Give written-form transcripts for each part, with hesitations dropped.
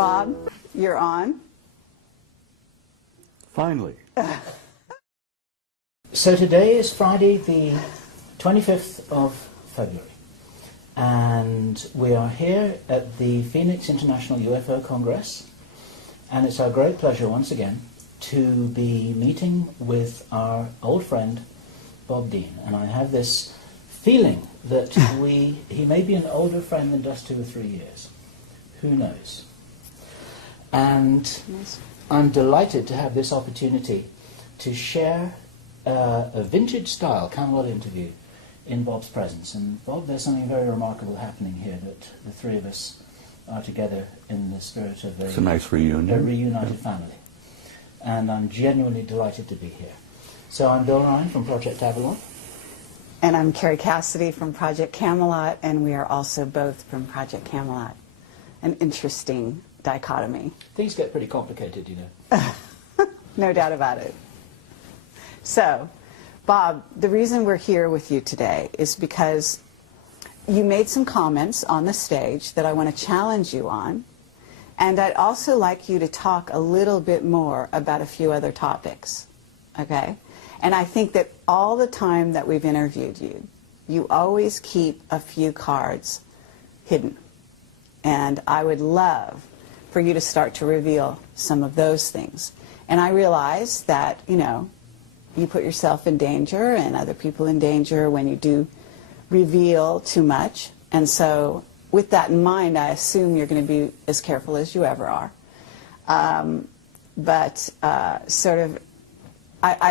Bob, you're on. Finally. So today is Friday the 25th of February, and we are here at the Phoenix International UFO Congress, and it's our great pleasure once again to be meeting with our old friend Bob Dean. And I have this feeling that he may be an older friend than just 2 or 3 years. Who knows? And I'm delighted to have this opportunity to share a vintage-style Camelot interview in Bob's presence. And Bob, there's something very remarkable happening here, that the three of us are together in the spirit of It's a nice reunion. A reunited family. And I'm genuinely delighted to be here. So I'm Bill Ryan from Project Avalon. And I'm Carrie Cassidy from Project Camelot, and we are also both from Project Camelot. An interesting dichotomy. Things get pretty complicated, you know. No doubt about it. So, Bob, the reason we're here with you today is because you made some comments on the stage that I want to challenge you on, and I'd also like you to talk a little bit more about a few other topics, okay? And I think that all the time that we've interviewed you, you always keep a few cards hidden. And I would love for you to start to reveal some of those things. And I realize that, you know, you put yourself in danger and other people in danger when you do reveal too much. And so with that in mind, I assume you're going to be as careful as you ever are. I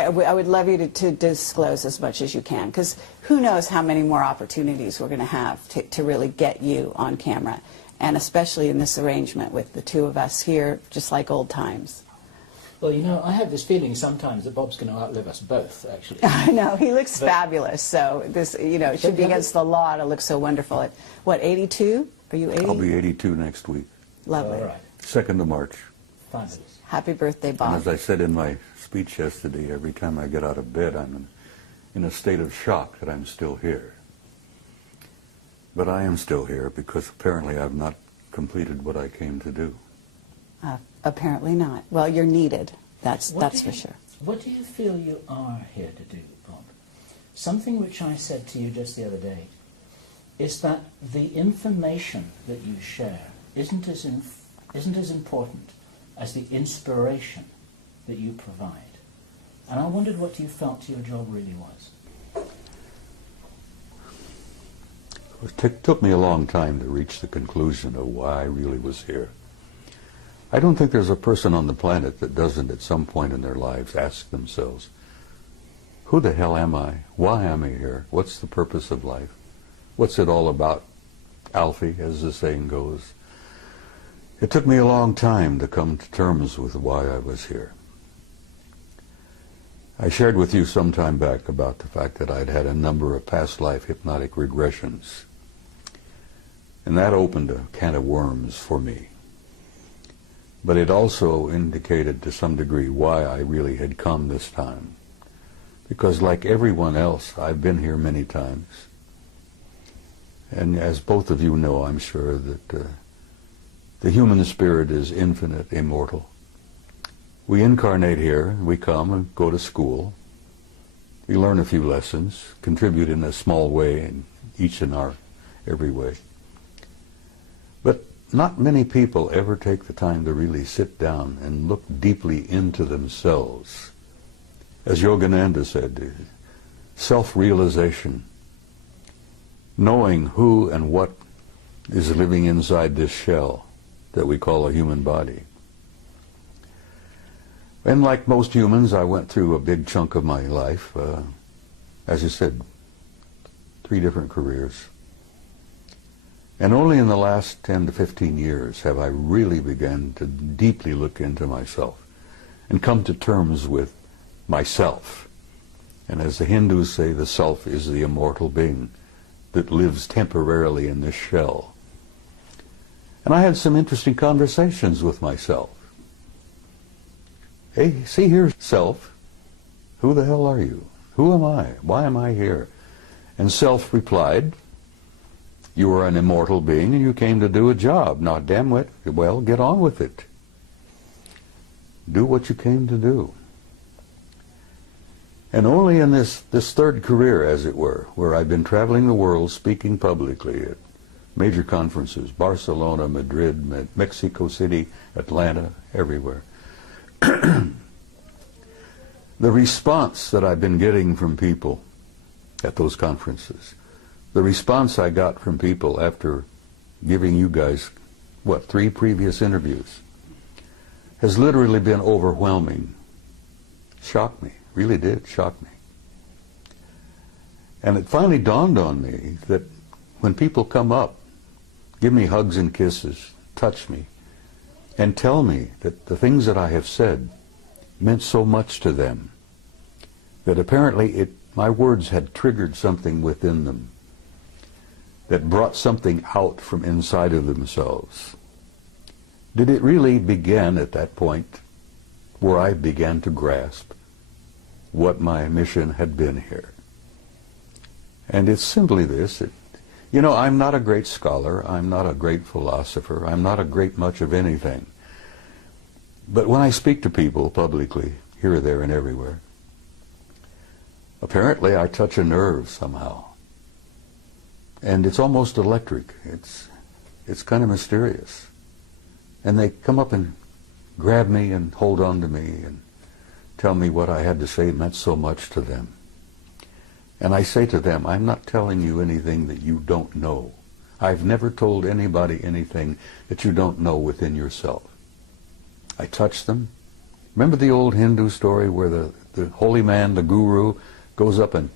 would love you to disclose as much as you can, because who knows how many more opportunities we're going to have to really get you on camera, and especially in this arrangement with the two of us here, just like old times. Well, you know, I have this feeling sometimes that Bob's going to outlive us both, actually. I know, he looks fabulous, so this, you know, it should be against the law to look so wonderful. At, what, 82? Are you 80? I'll be 82 next week. Lovely. All right. 2nd of March. Fabulous. Happy birthday, Bob. And as I said in my speech yesterday, every time I get out of bed, I'm in a state of shock that I'm still here. But I am still here because apparently I've not completed what I came to do. Apparently not. Well, you're needed. That's for sure. What do you feel you are here to do, Bob? Something which I said to you just the other day is that the information that you share isn't as important as the inspiration that you provide. And I wondered what you felt your job really was. It took me a long time to reach the conclusion of why I really was here. I don't think there's a person on the planet that doesn't at some point in their lives ask themselves, who the hell am I? Why am I here? What's the purpose of life? What's it all about? Alfie, as the saying goes. It took me a long time to come to terms with why I was here. I shared with you some time back about the fact that I'd had a number of past life hypnotic regressions. And that opened a can of worms for me. But it also indicated to some degree why I really had come this time. Because like everyone else, I've been here many times. And as both of you know, I'm sure, that the human spirit is infinite, immortal. We incarnate here, we come and go to school. We learn a few lessons, contribute in a small way, in each in our every way. But not many people ever take the time to really sit down and look deeply into themselves. As Yogananda said, self-realization, knowing who and what is living inside this shell that we call a human body. And like most humans, I went through a big chunk of my life, as you said, 3 different careers. And only in the last 10 to 15 years have I really begun to deeply look into myself and come to terms with myself. And as the Hindus say, the self is the immortal being that lives temporarily in this shell. And I had some interesting conversations with myself. Hey, see here, self, who the hell are you? Who am I? Why am I here? And self replied, You are an immortal being and you came to do a job. Now, damn it, well, get on with it. Do what you came to do. And only in this third career, as it were, where I've been traveling the world speaking publicly at major conferences, Barcelona, Madrid, Mexico City, Atlanta, everywhere. The response that I've been getting from people at those conferences, the response I got from people after giving you guys, 3 previous interviews, has literally been overwhelming. Shocked me, really did shock me. And it finally dawned on me that when people come up, give me hugs and kisses, touch me, and tell me that the things that I have said meant so much to them, that apparently my words had triggered something within them that brought something out from inside of themselves. Did it really begin at that point where I began to grasp what my mission had been here? And it's simply this. I'm not a great scholar. I'm not a great philosopher. I'm not a great much of anything. But when I speak to people publicly, here, there, and everywhere, apparently I touch a nerve somehow. And it's almost electric. It's kind of mysterious. And they come up and grab me and hold on to me and tell me what I had to say meant so much to them. And I say to them, I'm not telling you anything that you don't know. I've never told anybody anything that you don't know within yourself. I touch them. Remember the old Hindu story where the holy man, the guru, goes up and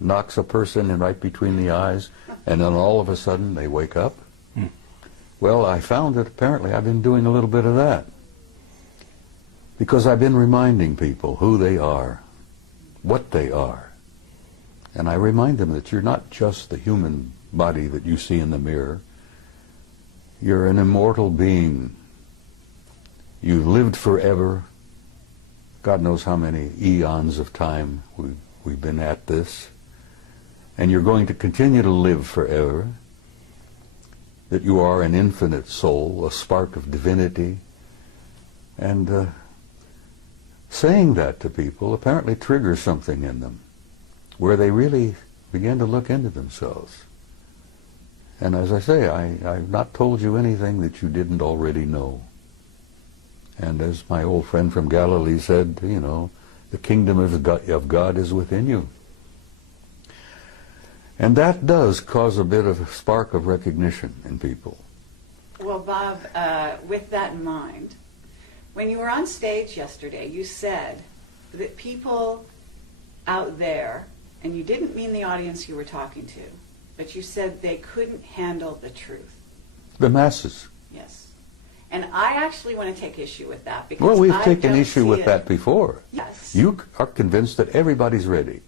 knocks a person in right between the eyes, and then all of a sudden they wake up? Well, I found that apparently I've been doing a little bit of that. Because I've been reminding people who they are, what they are. And I remind them that you're not just the human body that you see in the mirror. You're an immortal being. You've lived forever. God knows how many eons of time we've been at this. And you're going to continue to live forever. That you are an infinite soul, a spark of divinity. And saying that to people apparently triggers something in them, where they really begin to look into themselves. And as I say, I've not told you anything that you didn't already know. And as my old friend from Galilee said, the kingdom of God is within you. And that does cause a bit of a spark of recognition in people. Well, Bob, with that in mind, when you were on stage yesterday, you said that people out there, and you didn't mean the audience you were talking to, but you said they couldn't handle the truth. The masses. Yes. And I actually want to take issue with that because well, we've I taken don't issue see with it. that before. Yes. You are convinced that everybody's ready.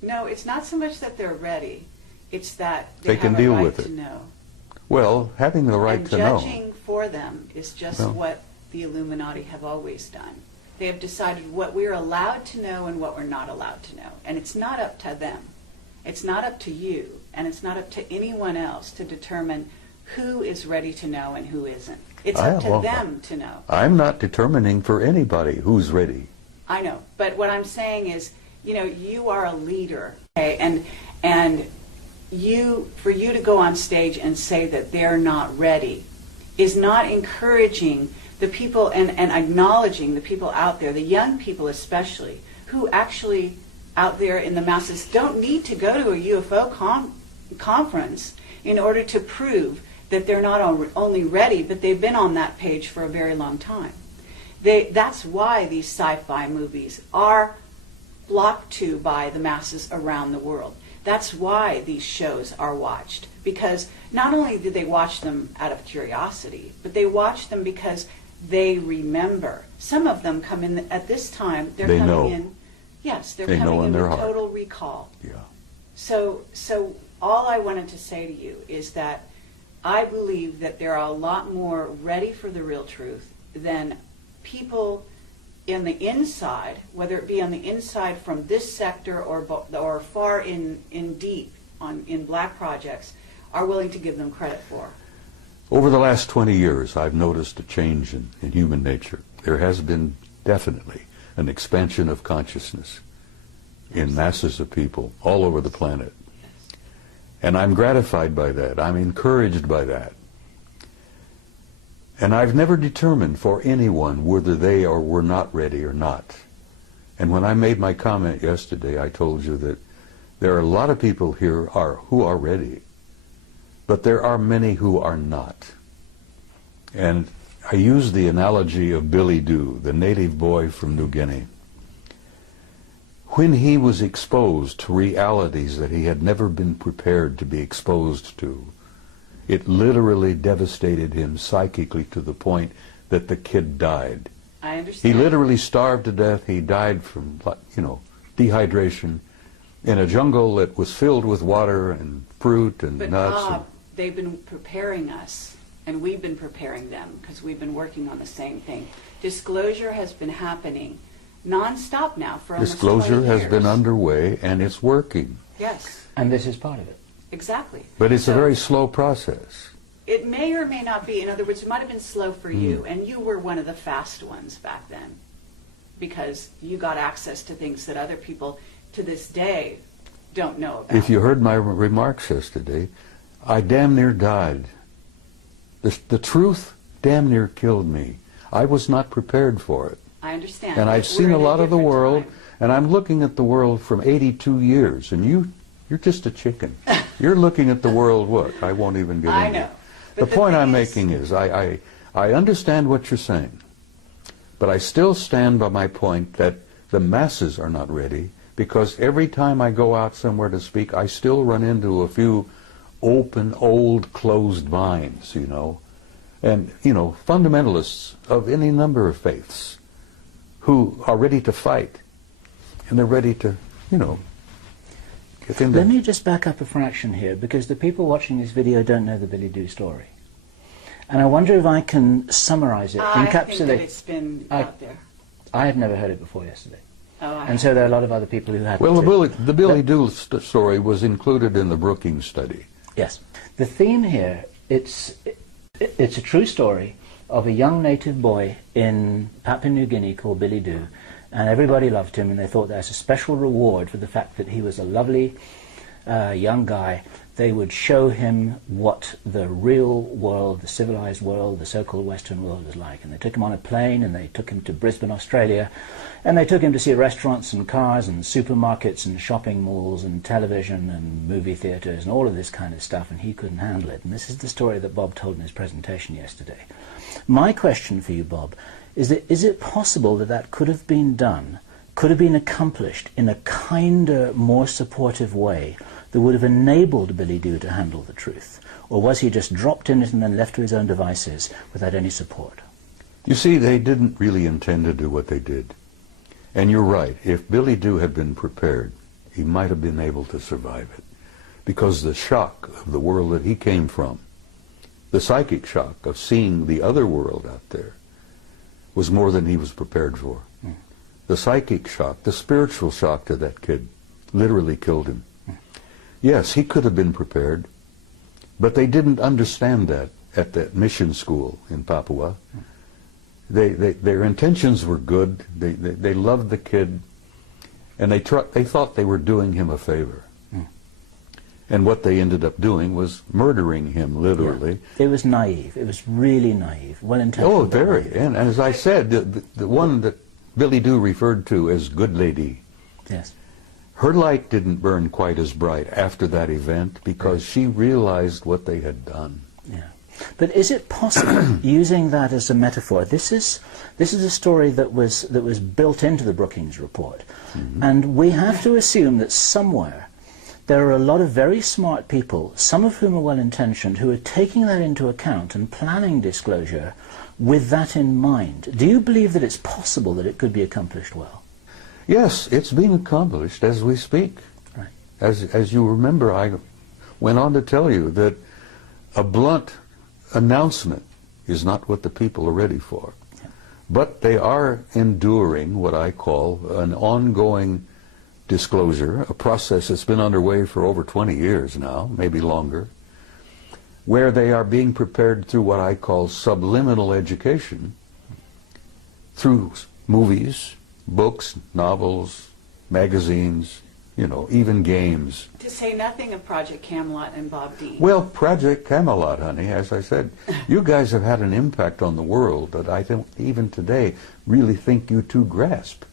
No, it's not so much that they're ready. It's that they can have a deal right with to it. know. Well, having the right and to know. judging for them is just what the Illuminati have always done. They have decided what we're allowed to know and what we're not allowed to know. And it's not up to them. It's not up to you, and it's not up to anyone else to determine who is ready to know and who isn't. It's up to them to know. I'm not determining for anybody who's ready. I know, but what I'm saying is, you are a leader, okay? And for you to go on stage and say that they're not ready is not encouraging the people and acknowledging the people out there, the young people especially, who actually out there in the masses don't need to go to a UFO conference in order to prove that they're not only ready, but they've been on that page for a very long time. That's why these sci-fi movies are flocked to by the masses around the world. That's why these shows are watched, because not only do they watch them out of curiosity, but they watch them because they remember. Some of them come in at this time, they're coming know. in, yes, they're they coming know in their with heart. total recall. Yeah. So all I wanted to say to you is that I believe that there are a lot more ready for the real truth than people in the inside, whether it be on the inside from this sector or far in deep in black projects, are willing to give them credit for. Over the last 20 years, I've noticed a change in human nature. There has been definitely an expansion of consciousness in masses of people all over the planet. And I'm gratified by that. I'm encouraged by that. And I've never determined for anyone whether they or were not ready or not. And when I made my comment yesterday, I told you that there are a lot of people here who are ready, but there are many who are not. And I use the analogy of Billy Dew, the native boy from New Guinea. When he was exposed to realities that he had never been prepared to be exposed to, it literally devastated him psychically to the point that the kid died. I understand. He literally starved to death. He died from, dehydration in a jungle that was filled with water and fruit and But nuts. Bob, they've been preparing us, and we've been preparing them because we've been working on the same thing. Disclosure has been happening non-stop now for almost 20 Disclosure years. has been underway, and it's working. Yes, And this is part of it. exactly. But it's a So very slow process. it may or may not be. In other words, it might have been slow for you, and you were one of the fast ones back then because you got access to things that other people to this day don't know about. If you heard my remarks yesterday, I damn near died. The truth damn near killed me. I was not prepared for it. I understand. And but I've we're seen in a lot of the different world, time. and I'm looking at the world from 82 years, and you're just a chicken. You're looking at the world, what? I won't even get I into know. it. But The point thing I'm is- making is I understand what you're saying, but I still stand by my point that the masses are not ready, because every time I go out somewhere to speak, I still run into a few open, old, closed minds, and, fundamentalists of any number of faiths who are ready to fight, and they're ready to, get into... Let me just back up a fraction here, because the people watching this video don't know the Billy Dew story. And I wonder if I can summarize it, I think encapsulate. that it's been out there. I had never heard it before yesterday. Oh, I And so there are a lot of other people who had Well, too. the Billy Dew story was included in the Brookings study. Yes. The theme here, it's a true story of a young native boy in Papua New Guinea called Billy Dew, and everybody loved him, and they thought there's a special reward for the fact that he was a lovely young guy. They would show him what the real world, the civilized world, the so-called Western world was like. And they took him on a plane, and they took him to Brisbane, Australia, and they took him to see restaurants and cars and supermarkets and shopping malls and television and movie theaters and all of this kind of stuff, and he couldn't handle it. And this is the story that Bob told in his presentation yesterday. My question for you, Bob, is it possible that that could have been done, could have been accomplished in a kinder, more supportive way that would have enabled Billy Dew to handle the truth? Or was he just dropped in it and then left to his own devices without any support? You see, they didn't really intend to do what they did. And you're right, if Billy Dew had been prepared, he might have been able to survive it. Because the shock of the world that he came from, the psychic shock of seeing the other world out there, was more than he was prepared for. The psychic shock, the spiritual shock to that kid, literally killed him. Yes, he could have been prepared, but they didn't understand that at that mission school in Papua. Their intentions were good. They loved the kid, and they thought they were doing him a favor. And what they ended up doing was murdering him, literally. Yeah. It was naive. It was really naive. Well-intentioned. Oh, but very. naive. And as I said, the one that Billy Dew referred to as Good Lady, Yes. her light didn't burn quite as bright after that event because she realized what they had done. Yeah. But is it possible, using that as a metaphor, this is a story that was built into the Brookings report, and we have to assume that somewhere there are a lot of very smart people, some of whom are well-intentioned, who are taking that into account and planning disclosure with that in mind. Do you believe that it's possible that it could be accomplished well? Yes, it's being accomplished as we speak. Right. As you remember, I went on to tell you that a blunt announcement is not what the people are ready for. Yeah. But they are enduring what I call an ongoing disclosure, a process that's been underway for over 20 years now, maybe longer. where they are being prepared through what I call subliminal education, through movies, books, novels, magazines, you know, even games. To say nothing of Project Camelot and Bob Dean. Well, Project Camelot, honey, as I said, you guys have had an impact on the world that I don't even today really think you two grasp.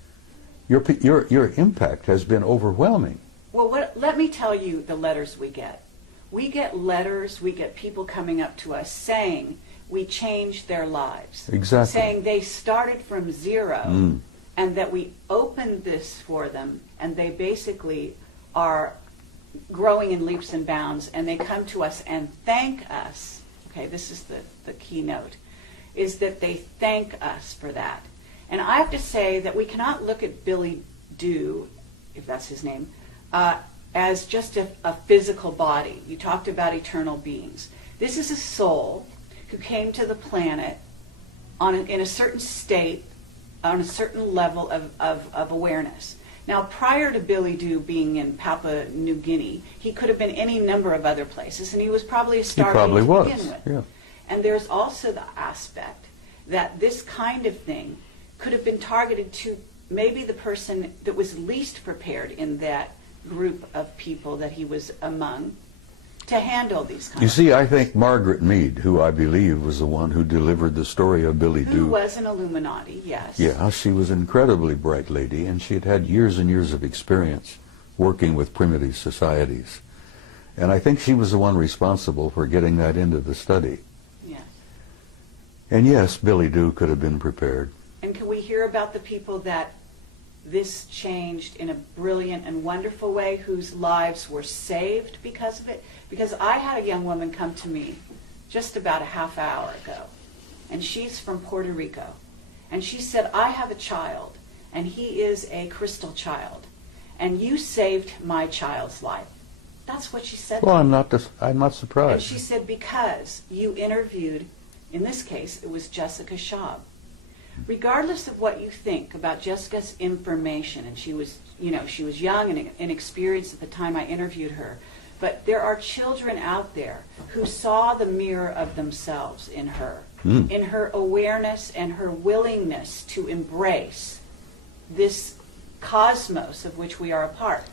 Your impact has been overwhelming. Well, let me tell you the letters we get. We get letters, we get people coming up to us saying we changed their lives. Exactly. Saying they started from zero and that we opened this for them and they basically are growing in leaps and bounds and they come to us and thank us. Okay, this is the keynote, is that they thank us for that. And I have to say that we cannot look at Billy Dew, if that's his name, as just a physical body. You talked about eternal beings. This is a soul who came to the planet in a certain state, on a certain level of awareness. Now, prior to Billy Dew being in Papua New Guinea, he could have been any number of other places, and he was probably a star to begin with. Yeah. And there's also the aspect that this kind of thing could have been targeted to maybe the person that was least prepared in that group of people that he was among to handle these kinds of things. You see, I think Margaret Mead, who I believe was the one who delivered the story of Billy Dew. Who was an Illuminati, yes. Yeah, she was an incredibly bright lady, and she had had years and years of experience working with primitive societies. And I think she was the one responsible for getting that into the study. Yes. And yes, Billy Dew could have been prepared. And can we hear about the people that this changed in a brilliant and wonderful way, whose lives were saved because of it? Because I had a young woman come to me just about a half hour ago, and she's from Puerto Rico. And she said, I have a child, and he is a crystal child, and you saved my child's life. That's what she said. Well, I'm not surprised. And she said, because you interviewed, in this case, it was Jessica Schaub. Regardless of what you think about Jessica's information, and she was young and inexperienced at the time I interviewed her, but there are children out there who saw the mirror of themselves in her, in her awareness and her willingness to embrace this cosmos of which we are a part.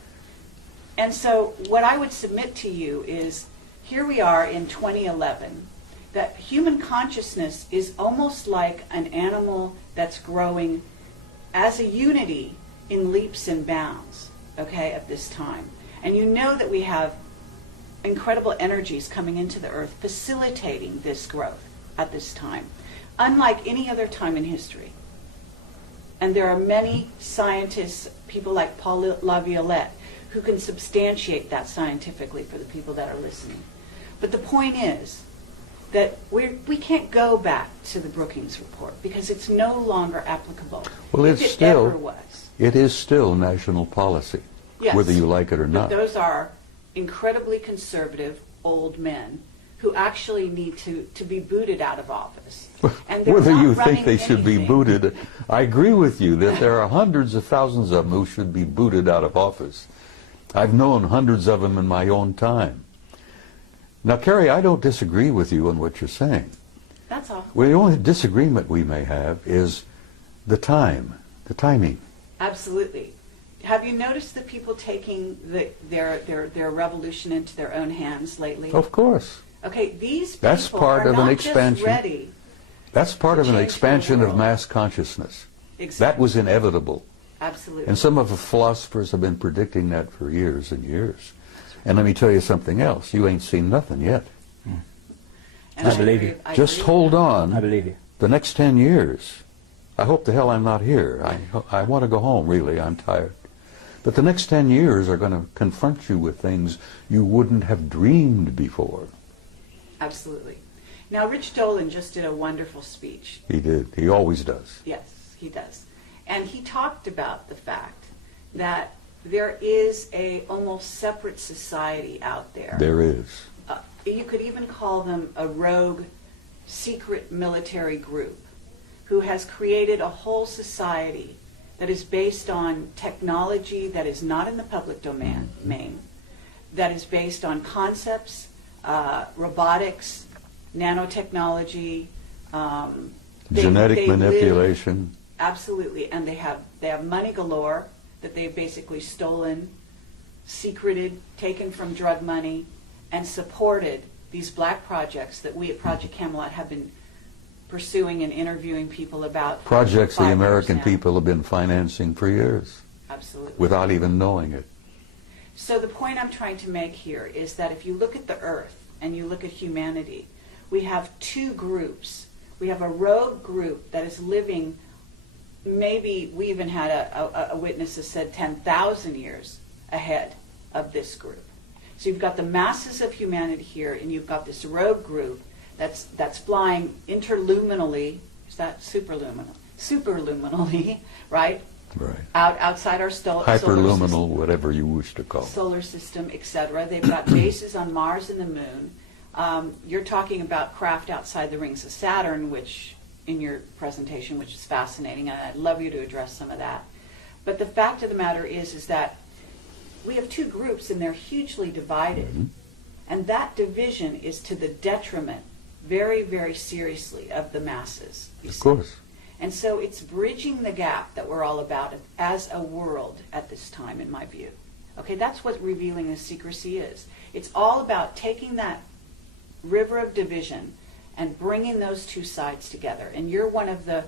And so what I would submit to you is, here we are in 2011, that human consciousness is almost like an animal that's growing as a unity in leaps and bounds, okay, at this time. And you know that we have incredible energies coming into the earth facilitating this growth at this time, unlike any other time in history. And there are many scientists, people like Paul Laviolette, who can substantiate that scientifically for the people that are listening. But the point is that we can't go back to the Brookings report because it's no longer applicable. Well, if it ever was. It is still national policy, Yes, whether you like it or not. But those are incredibly conservative old men who actually need to be booted out of office. And they're Whether not you think running they should be anything. booted, I agree with you that there are hundreds of thousands of them who should be booted out of office. I've known hundreds of them in my own time. Now, Carrie, I don't disagree with you on what you're saying. That's all. Well, the only disagreement we may have is the timing. Absolutely. Have you noticed the people taking their revolution into their own hands lately? Of course. Okay, these people That's part are of an not expansion. just ready. That's part to of an change the expansion of world. mass consciousness. Exactly. That was inevitable. Absolutely. And some of the philosophers have been predicting that for years and years. And let me tell you something else. You ain't seen nothing yet. And I believe you. Just agree hold with on. I believe you. The next 10 years, I hope the hell I'm not here. I want to go home, really. I'm tired. But the next 10 years are going to confront you with things you wouldn't have dreamed before. that. Absolutely. Now, Rich Dolan just did a wonderful speech. He did. He always does. Yes, he does. And he talked about the fact that there is a almost separate society out there. There is. You could even call them a rogue, secret military group who has created a whole society that is based on technology that is not in the public domain, that is based on concepts robotics, nanotechnology, genetic manipulation. Absolutely, and they have money galore that they've basically stolen, secreted, taken from drug money, and supported these black projects that we at Project Camelot have been pursuing and interviewing people about. Projects the 5 years American now. people have been financing for years. Absolutely. Without even knowing it. So the point I'm trying to make here is that if you look at the earth and you look at humanity, we have two groups. We have a rogue group that is living, maybe we even had a witness that said 10,000 years ahead of this group. So you've got the masses of humanity here, and you've got this rogue group that's flying interluminally. Is that superluminal? Superluminally, right? Right. Outside our solar system. Hyperluminal, whatever you wish to call it. Solar system, etc. They've got bases on Mars and the Moon. You're talking about craft outside the rings of Saturn, which in your presentation, which is fascinating, and I'd love you to address some of that. But the fact of the matter is that we have two groups, and they're hugely divided. Mm-hmm. And that division is to the detriment, very, very seriously, of the masses. Of course. And so it's bridging the gap that we're all about as a world at this time, in my view. Okay, that's what revealing the secrecy is. It's all about taking that river of division and bringing those two sides together. And you're one of the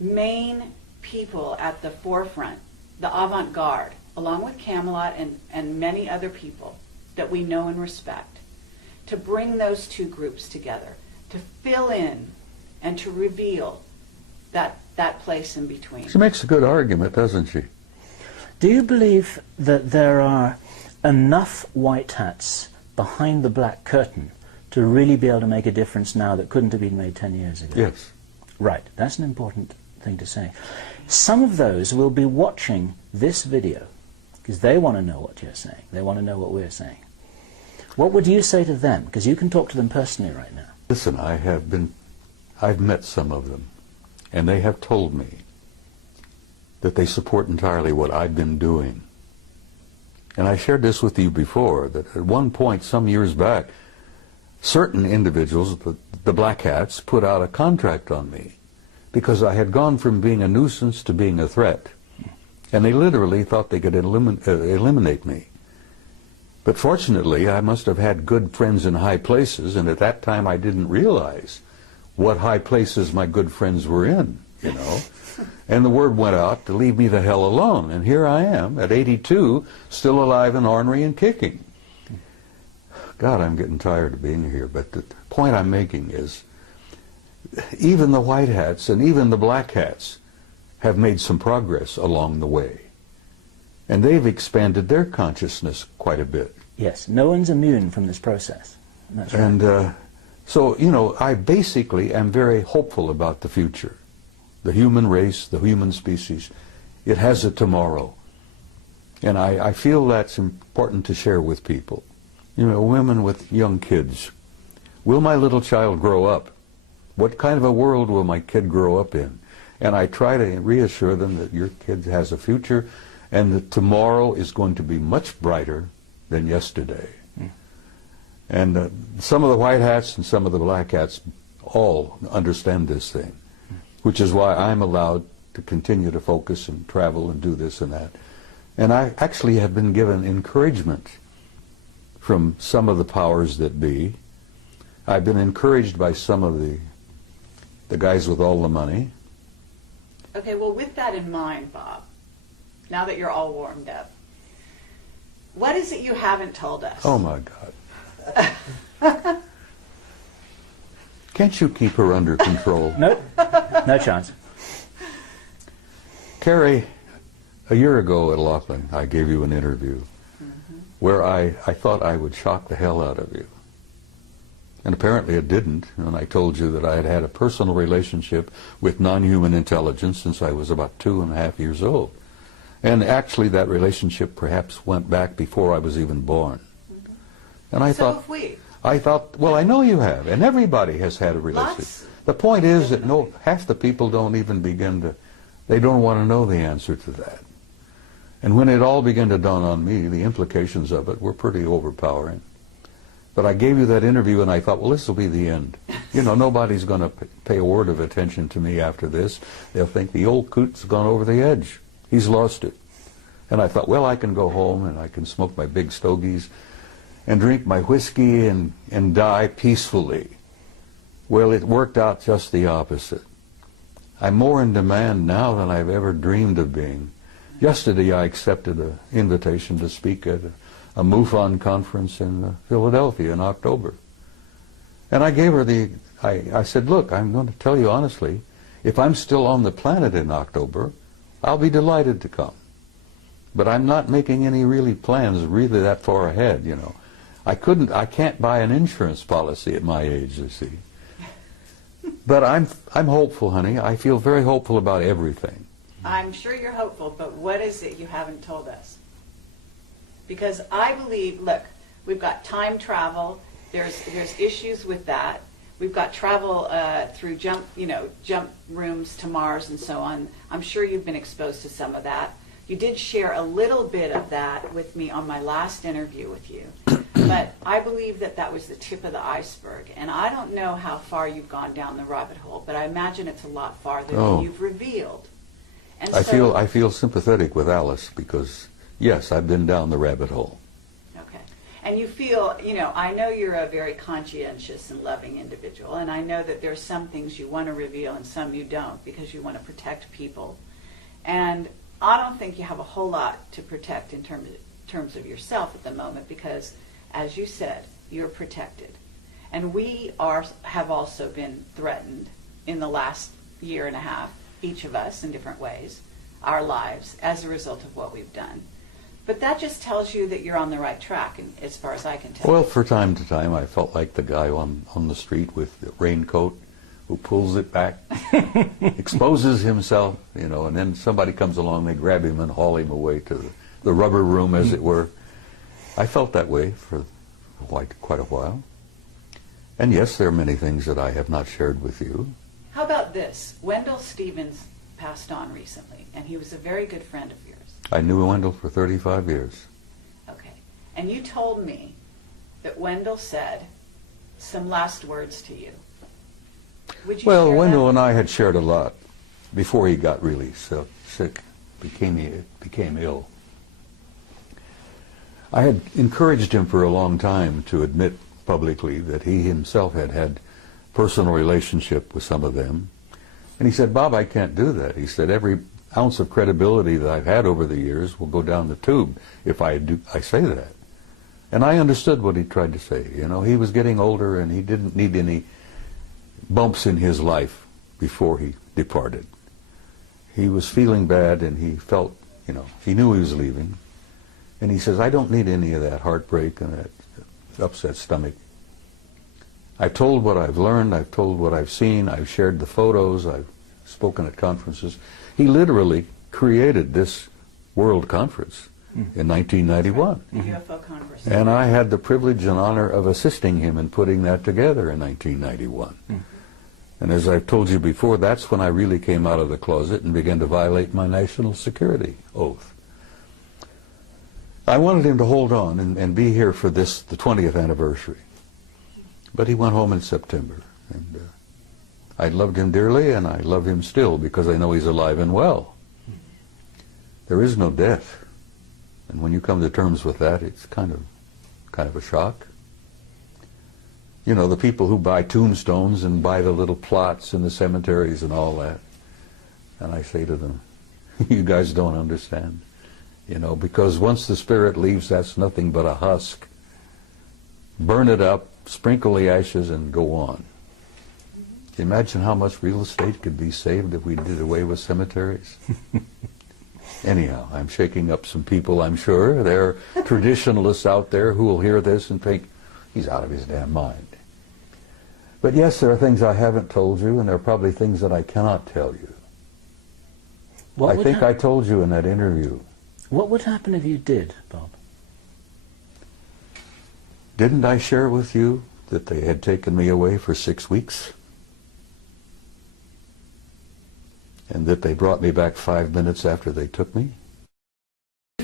main people at the forefront, the avant-garde, along with Camelot and many other people that we know and respect, to bring those two groups together, to fill in and to reveal that place in between. She makes a good argument, doesn't she? Do you believe that there are enough white hats behind the black curtain to really be able to make a difference now that couldn't have been made 10 years ago? Yes. Right, that's an important thing to say. Some of those will be watching this video because they want to know what you're saying. They want to know what we're saying. What would you say to them? Because you can talk to them personally right now. Listen, I've met some of them, and they have told me that they support entirely what I've been doing. And I shared this with you before, that at one point, some years back, certain individuals, the black hats, put out a contract on me because I had gone from being a nuisance to being a threat. And they literally thought they could eliminate me. But fortunately, I must have had good friends in high places, and at that time I didn't realize what high places my good friends were in, you know. And the word went out to leave me the hell alone. And here I am, at 82, still alive and ornery and kicking. God, I'm getting tired of being here. But the point I'm making is, even the white hats and even the black hats have made some progress along the way. And they've expanded their consciousness quite a bit. Yes, no one's immune from this process. That's right. And so, you know, I basically am very hopeful about the future. The human race, the human species, it has a tomorrow. And I feel that's important to share with people. You know, women with young kids. Will my little child grow up? What kind of a world will my kid grow up in? And I try to reassure them that your kid has a future and that tomorrow is going to be much brighter than yesterday. And some of the white hats and some of the black hats all understand this thing, which is why I'm allowed to continue to focus and travel and do this and that. And I actually have been given encouragement from some of the powers that be. I've been encouraged by some of the guys with all the money. Okay, well, with that in mind, Bob, now that you're all warmed up, what is it you haven't told us? Oh, my God. Can't you keep her under control? No, no chance. Carrie, a year ago at Laughlin, I gave you an interview where I thought I would shock the hell out of you. And apparently it didn't. And I told you that I had had a personal relationship with non-human intelligence since I was about 2.5 years old. And actually that relationship perhaps went back before I was even born. And I So thought, have we. I thought, well, I know you have, and everybody has had a relationship. Lots. The point is that half the people don't even begin to, they don't want to know the answer to that. And when it all began to dawn on me, the implications of it were pretty overpowering. But I gave you that interview and I thought, well, this will be the end. You know, nobody's going to pay a word of attention to me after this. They'll think the old coot's gone over the edge. He's lost it. And I thought, well, I can go home and I can smoke my big stogies and drink my whiskey and die peacefully. Well, it worked out just the opposite. I'm more in demand now than I've ever dreamed of being. Yesterday I accepted an invitation to speak at a MUFON conference in Philadelphia in October. And I gave her I said, look, I'm going to tell you honestly, if I'm still on the planet in October, I'll be delighted to come. But I'm not making any really plans really that far ahead, you know. I can't buy an insurance policy at my age, you see. But I'm hopeful, honey. I feel very hopeful about everything. I'm sure you're hopeful, but what is it you haven't told us? Because I believe, look, we've got time travel. There's issues with that. We've got travel through jump rooms to Mars and so on. I'm sure you've been exposed to some of that. You did share a little bit of that with me on my last interview with you. But I believe that was the tip of the iceberg. And I don't know how far you've gone down the rabbit hole, but I imagine it's a lot farther than you've revealed. And I feel sympathetic with Alice because, yes, I've been down the rabbit hole. Okay. And you feel, I know you're a very conscientious and loving individual, and I know that there's some things you want to reveal and some you don't because you want to protect people. And I don't think you have a whole lot to protect in terms of yourself at the moment because, as you said, you're protected. And we have also been threatened in the last year and a half, each of us in different ways, our lives, as a result of what we've done. But that just tells you that you're on the right track, as far as I can tell. Well, from time to time, I felt like the guy on the street with the raincoat who pulls it back, exposes himself, and then somebody comes along, they grab him and haul him away to the rubber room, as it were. I felt that way for quite a while. And yes, there are many things that I have not shared with you. How about this? Wendell Stevens passed on recently, and he was a very good friend of yours. I knew Wendell for 35 years. Okay. And you told me that Wendell said some last words to you. Would you share Wendell that? and I had shared a lot before he got really sick, became ill. I had encouraged him for a long time to admit publicly that he himself had had personal relationship with some of them. And he said, Bob, I can't do that. He said, every ounce of credibility that I've had over the years will go down the tube if I say that. And I understood what he tried to say. He was getting older and he didn't need any bumps in his life before he departed. He was feeling bad and he felt, he knew he was leaving. And he says, I don't need any of that heartbreak and that upset stomach. I've told what I've learned, I've told what I've seen, I've shared the photos, I've spoken at conferences. He literally created this world conference in 1991. The UFO Congress. And I had the privilege and honor of assisting him in putting that together in 1991. And as I've told you before, that's when I really came out of the closet and began to violate my national security oath. I wanted him to hold on and be here for the 20th anniversary. But he went home in September. And I loved him dearly, and I love him still because I know he's alive and well. There is no death. And when you come to terms with that, it's kind of a shock. The people who buy tombstones and buy the little plots in the cemeteries and all that. And I say to them, you guys don't understand. Because once the spirit leaves, that's nothing but a husk. Burn it up, sprinkle the ashes, and go on. Imagine how much real estate could be saved if we did away with cemeteries. Anyhow, I'm shaking up some people, I'm sure. There are traditionalists out there who will hear this and think, he's out of his damn mind. But yes, there are things I haven't told you, and there are probably things that I cannot tell you. I think I told you in that interview. What would happen if you did, Bob? Didn't I share with you that they had taken me away for 6 weeks? And that they brought me back 5 minutes after they took me?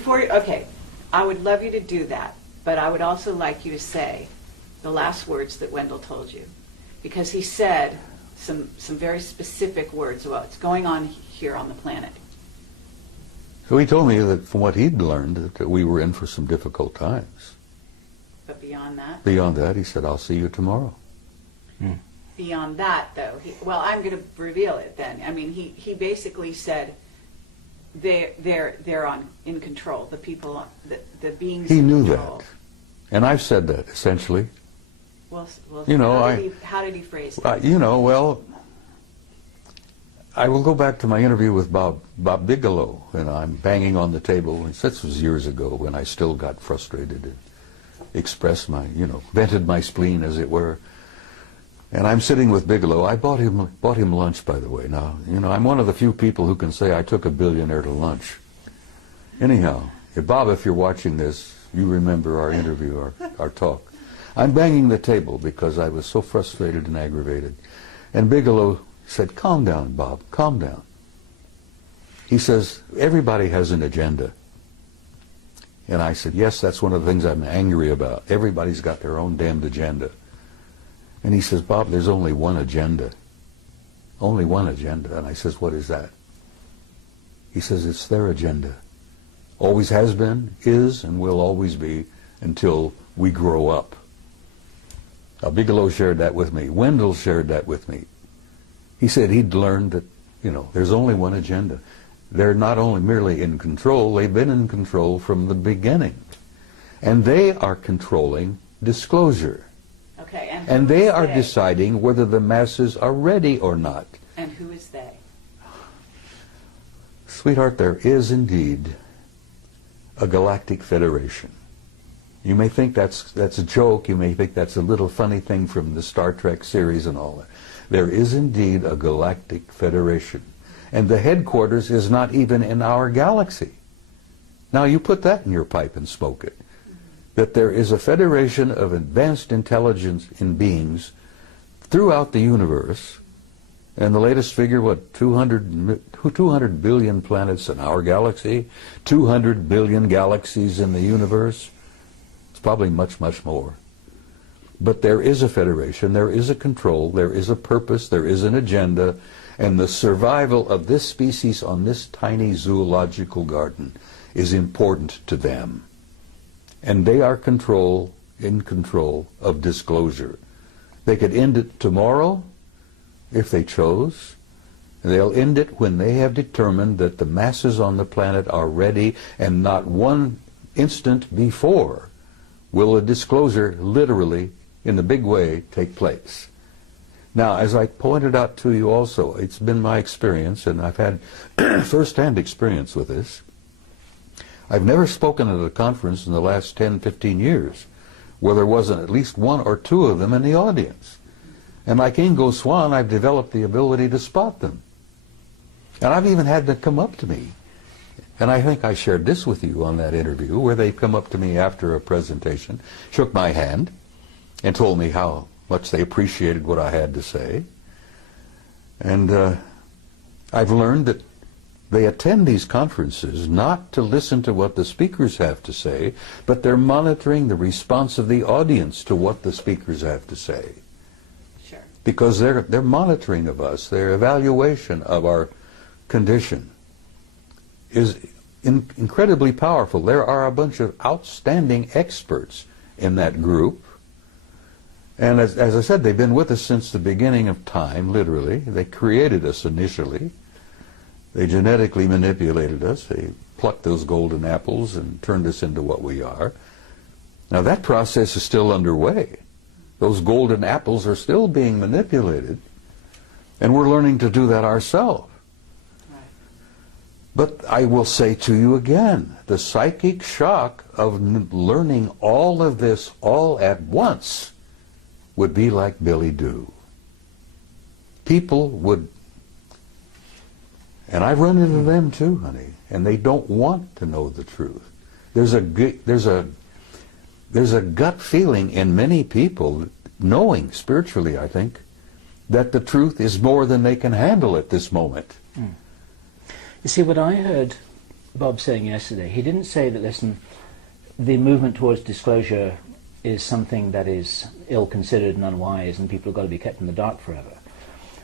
Okay, I would love you to do that, but I would also like you to say the last words that Wendell told you, because he said some very specific words about what's going on here on the planet. So he told me that from what he'd learned, that we were in for some difficult times. But beyond that? Beyond that, he said, I'll see you tomorrow. Beyond that, though, well, I'm going to reveal it then. I mean, he basically said they're in control. The people, the beings. He in knew control. that, and I've said that essentially. Well, you know, how did he phrase it? You know, well, I will go back to my interview with Bob Bigelow, and I'm banging on the table. And this was years ago when I still got frustrated and expressed my, vented my spleen, as it were. And I'm sitting with Bigelow. I bought him lunch, by the way. Now, I'm one of the few people who can say I took a billionaire to lunch. Anyhow, Bob, if you're watching this, you remember our interview, our talk. I'm banging the table because I was so frustrated and aggravated. And Bigelow said, calm down, Bob, calm down. He says, everybody has an agenda. And I said, yes, that's one of the things I'm angry about. Everybody's got their own damned agenda. And he says, Bob, there's only one agenda. Only one agenda. And I says, what is that? He says, it's their agenda. Always has been, is, and will always be until we grow up. Now, Bigelow shared that with me. Wendell shared that with me. He said he'd learned that, there's only one agenda. They're not only merely in control, they've been in control from the beginning. And they are controlling disclosure. Okay, and they are deciding whether the masses are ready or not. And who is they? Sweetheart, there is indeed a galactic federation. You may think that's a joke. You may think that's a little funny thing from the Star Trek series and all that. There is indeed a galactic federation. And the headquarters is not even in our galaxy. Now you put that in your pipe and smoke it. That there is a federation of advanced intelligence in beings throughout the universe. And the latest figure, 200 billion planets in our galaxy, 200 billion galaxies in the universe. It's probably much, much more. But there is a federation, there is a control, there is a purpose, there is an agenda, and the survival of this species on this tiny zoological garden is important to them. And they are in control of disclosure. They could end it tomorrow if they chose. They'll end it when they have determined that the masses on the planet are ready, and not one instant before will a disclosure literally, in the big way, take place. Now, as I pointed out to you also, it's been my experience, and I've had first-hand experience with this. I've never spoken at a conference in the last 10, 15 years where there wasn't at least one or two of them in the audience. And like Ingo Swann, I've developed the ability to spot them. And I've even had them come up to me. And I think I shared this with you on that interview, where they come up to me after a presentation, shook my hand, and told me how much they appreciated what I had to say. And I've learned that they attend these conferences not to listen to what the speakers have to say, but they're monitoring the response of the audience to what the speakers have to say. Sure. Because they're monitoring of us. Their evaluation of our condition is incredibly powerful. There are a bunch of outstanding experts in that group. And as I said, they've been with us since the beginning of time, literally. They created us initially. They genetically manipulated us. They plucked those golden apples and turned us into what we are. Now that process is still underway. Those golden apples are still being manipulated, and we're learning to do that ourselves. Right. But I will say to you again, the psychic shock of learning all of this all at once would be like Billy Do. People would, and I've run into them too, honey, and they don't want to know the truth. There's a gut feeling in many people, knowing spiritually, I think, that the truth is more than they can handle at this moment. Mm. You see, what I heard Bob saying yesterday, he didn't say that, listen, the movement towards disclosure is something that is ill-considered and unwise, and people have got to be kept in the dark forever.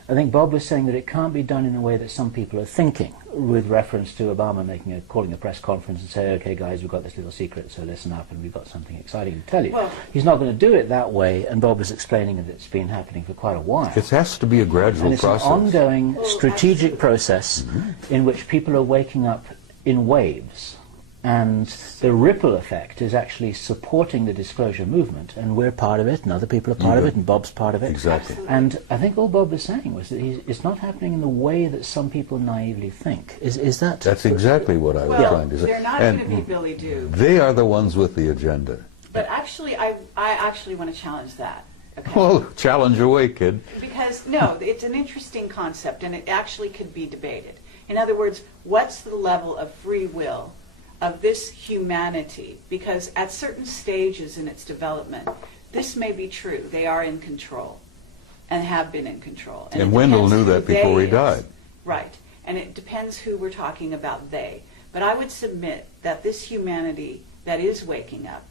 I think Bob was saying that it can't be done in the way that some people are thinking, with reference to Obama calling a press conference and say, okay guys, we've got this little secret, so listen up and we've got something exciting to tell you. Well, he's not going to do it that way, and Bob was explaining that it's been happening for quite a while. It has to be a gradual and it's process. an ongoing strategic process in which people are waking up in waves. And the ripple effect is actually supporting the disclosure movement, and we're part of it, and other people are part of it, and Bob's part of it. Exactly. And I think all Bob was saying was that it's not happening in the way that some people naively think. Is that? That's exactly what I was trying to say. They're not And going to be Billy Doo. they are the ones with the agenda. But actually, I actually want to challenge that. Okay? Well, challenge away, kid. Because, no, it's an interesting concept, and it actually could be debated. In other words, what's the level of free will of this humanity? Because at certain stages in its development, this may be true. They are in control and have been in control. And it Wendell depends knew who that before they he is. died. Right. And it depends who we're talking about, they. But I would submit that this humanity that is waking up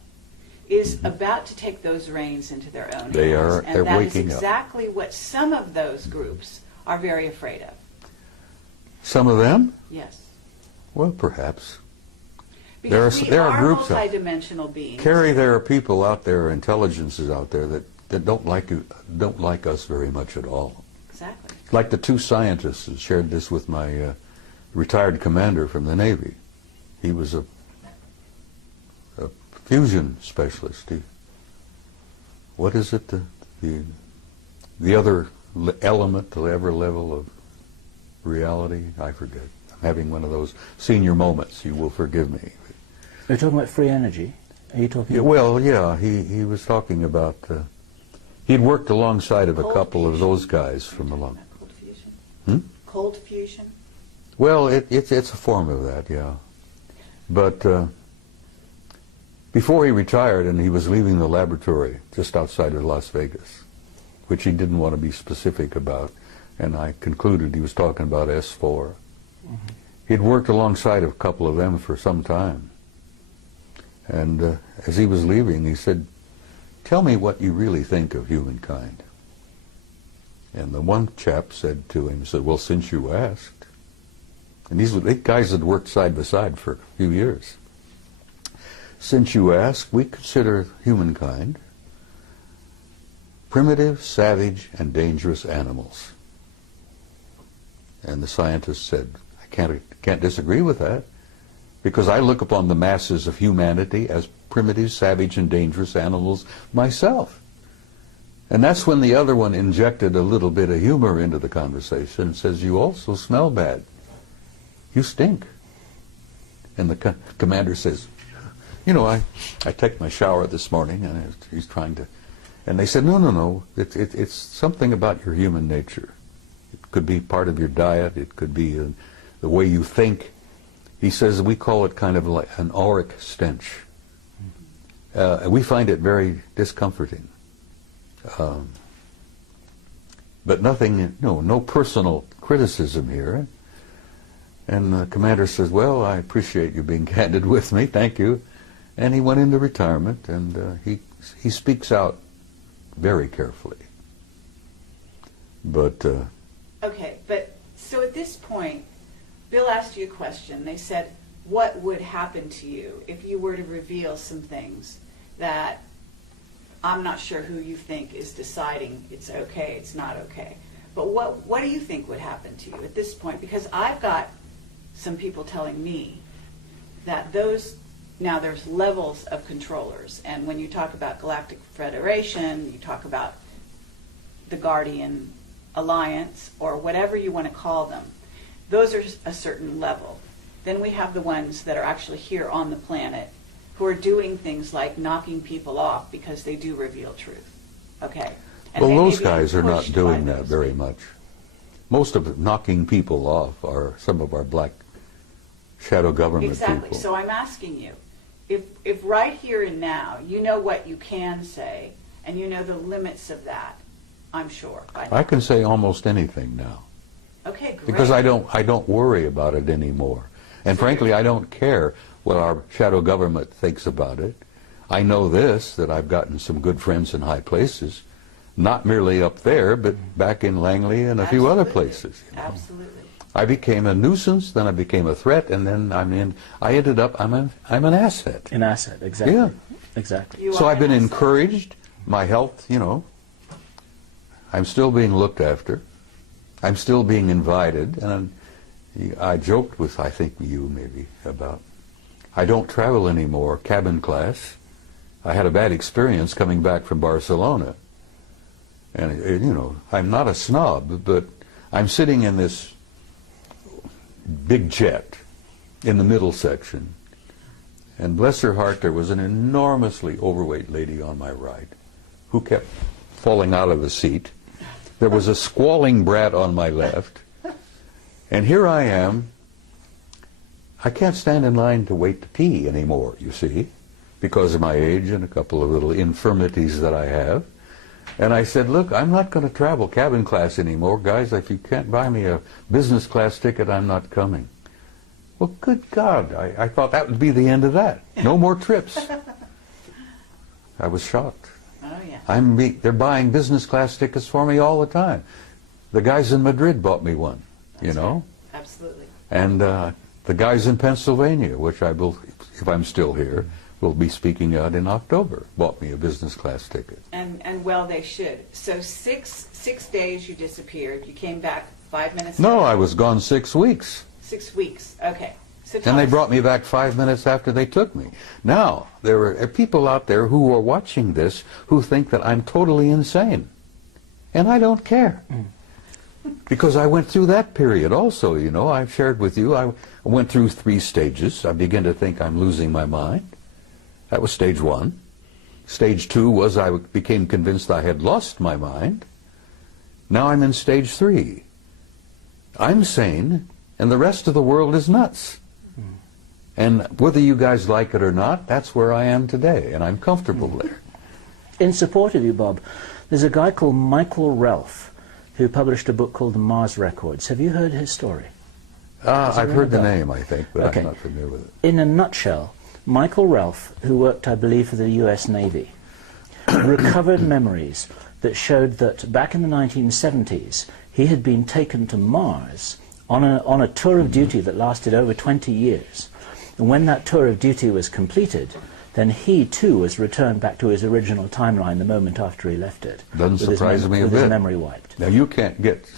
is about to take those reins into their own hands. They're and that is waking up. exactly what some of those groups are very afraid of. Some of them? Yes. Well, perhaps. Because there are groups out- multidimensional beings. Carrie, there are people out there, intelligences out there that don't like us very much at all. Exactly. Like the two scientists who shared this with my retired commander from the Navy. He was a fusion specialist. What is it? The other element, the other level of reality? I forget. I'm having one of those senior moments. You will forgive me. Are you talking about free energy? Are you talking? Yeah, well, yeah. He was talking about. He'd worked alongside of a Cold couple of fusion. those guys from along. Cold fusion. Hmm? Cold fusion. Well, it's a form of that, yeah. But before he retired, and he was leaving the laboratory just outside of Las Vegas, which he didn't want to be specific about, and I concluded he was talking about S4. He'd worked alongside of a couple of them for some time. And as he was leaving, he said, "Tell me what you really think of humankind." And the one chap said to him, he said, "Well, since you asked." And these guys had worked side by side for a few years. "Since you asked, we consider humankind primitive, savage, and dangerous animals." And the scientist said, "I can't disagree with that, because I look upon the masses of humanity as primitive, savage, and dangerous animals myself." And that's when the other one injected a little bit of humor into the conversation and says, "You also smell bad. You stink." And the commander says, "You know, I took my shower this morning," and he's trying to, and they said, no, it's something about your human nature. It could be part of your diet, it could be the way you think. He says we call it kind of like an auric stench. We find it very discomforting. But nothing, no personal criticism here. And the commander says, "Well, I appreciate you being candid with me, thank you." And he went into retirement, and he speaks out very carefully. But Okay, but so at this point, Bill asked you a question. They said, what would happen to you if you were to reveal some things that I'm not sure who you think is deciding it's okay, it's not okay. But what do you think would happen to you at this point? Because I've got some people telling me that now there's levels of controllers. And when you talk about Galactic Federation, you talk about the Guardian Alliance, or whatever you want to call them, those are a certain level. Then we have the ones that are actually here on the planet who are doing things like knocking people off because they do reveal truth. Okay? And well, they may those be guys are not pushed doing by that those very people. much. Most of knocking people off are some of our black shadow government Exactly. people. So I'm asking you, if right here and now you know what you can say and you know the limits of that, I'm sure. By now. I can say almost anything now. Okay, great. Because I don't worry about it anymore. And frankly, I don't care what our shadow government thinks about it. I know this, that I've gotten some good friends in high places, not merely up there, but back in Langley and a few other places. You know. Absolutely. I became a nuisance, then I became a threat, and then I ended up, I'm an asset. An asset, exactly. Yeah. Exactly. So I've been encouraged, my health, you know, I'm still being looked after, I'm still being invited, and I joked with, I think you maybe, about, I don't travel anymore, cabin class. I had a bad experience coming back from Barcelona. And, you know, I'm not a snob, but I'm sitting in this big jet in the middle section. And bless her heart, there was an enormously overweight lady on my right who kept falling out of the seat. There was a squalling brat on my left. And here I am. I can't stand in line to wait to pee anymore, you see, because of my age and a couple of little infirmities that I have. And I said, look, I'm not going to travel cabin class anymore. Guys, if you can't buy me a business class ticket, I'm not coming. Well, good God, I thought that would be the end of that. No more trips. I was shocked. Oh, yeah. They're buying business class tickets for me all the time. The guys in Madrid bought me one, you know. Right. Absolutely. And the guys in Pennsylvania, which I will, if I'm still here, will be speaking out in October, bought me a business class ticket. And well, they should. So six days you disappeared. You came back 5 minutes No, later. I was gone 6 weeks. 6 weeks. Okay. So And they us. brought me back 5 minutes after they took me. Now, there are people out there who are watching this who think that I'm totally insane. And I don't care. Because I went through that period also, you know. I've shared with you, I went through 3 stages. I began to think I'm losing my mind. That was stage 1. Stage 2 was I became convinced I had lost my mind. Now I'm in stage 3. I'm sane, and the rest of the world is nuts. And whether you guys like it or not, that's where I am today, and I'm comfortable there. In support of you, Bob, there's a guy called Michael Ralph who published a book called The Mars Records. Have you heard his story? I've heard the name, I think, but Okay. I'm not familiar with it. In a nutshell, Michael Ralph, who worked, I believe, for the US Navy, recovered memories that showed that back in the 1970s, he had been taken to Mars on a tour of duty that lasted over 20 years. And when that tour of duty was completed, then he too was returned back to his original timeline the moment after he left it. Doesn't surprise me a with his bit. memory wiped. Now, you can't get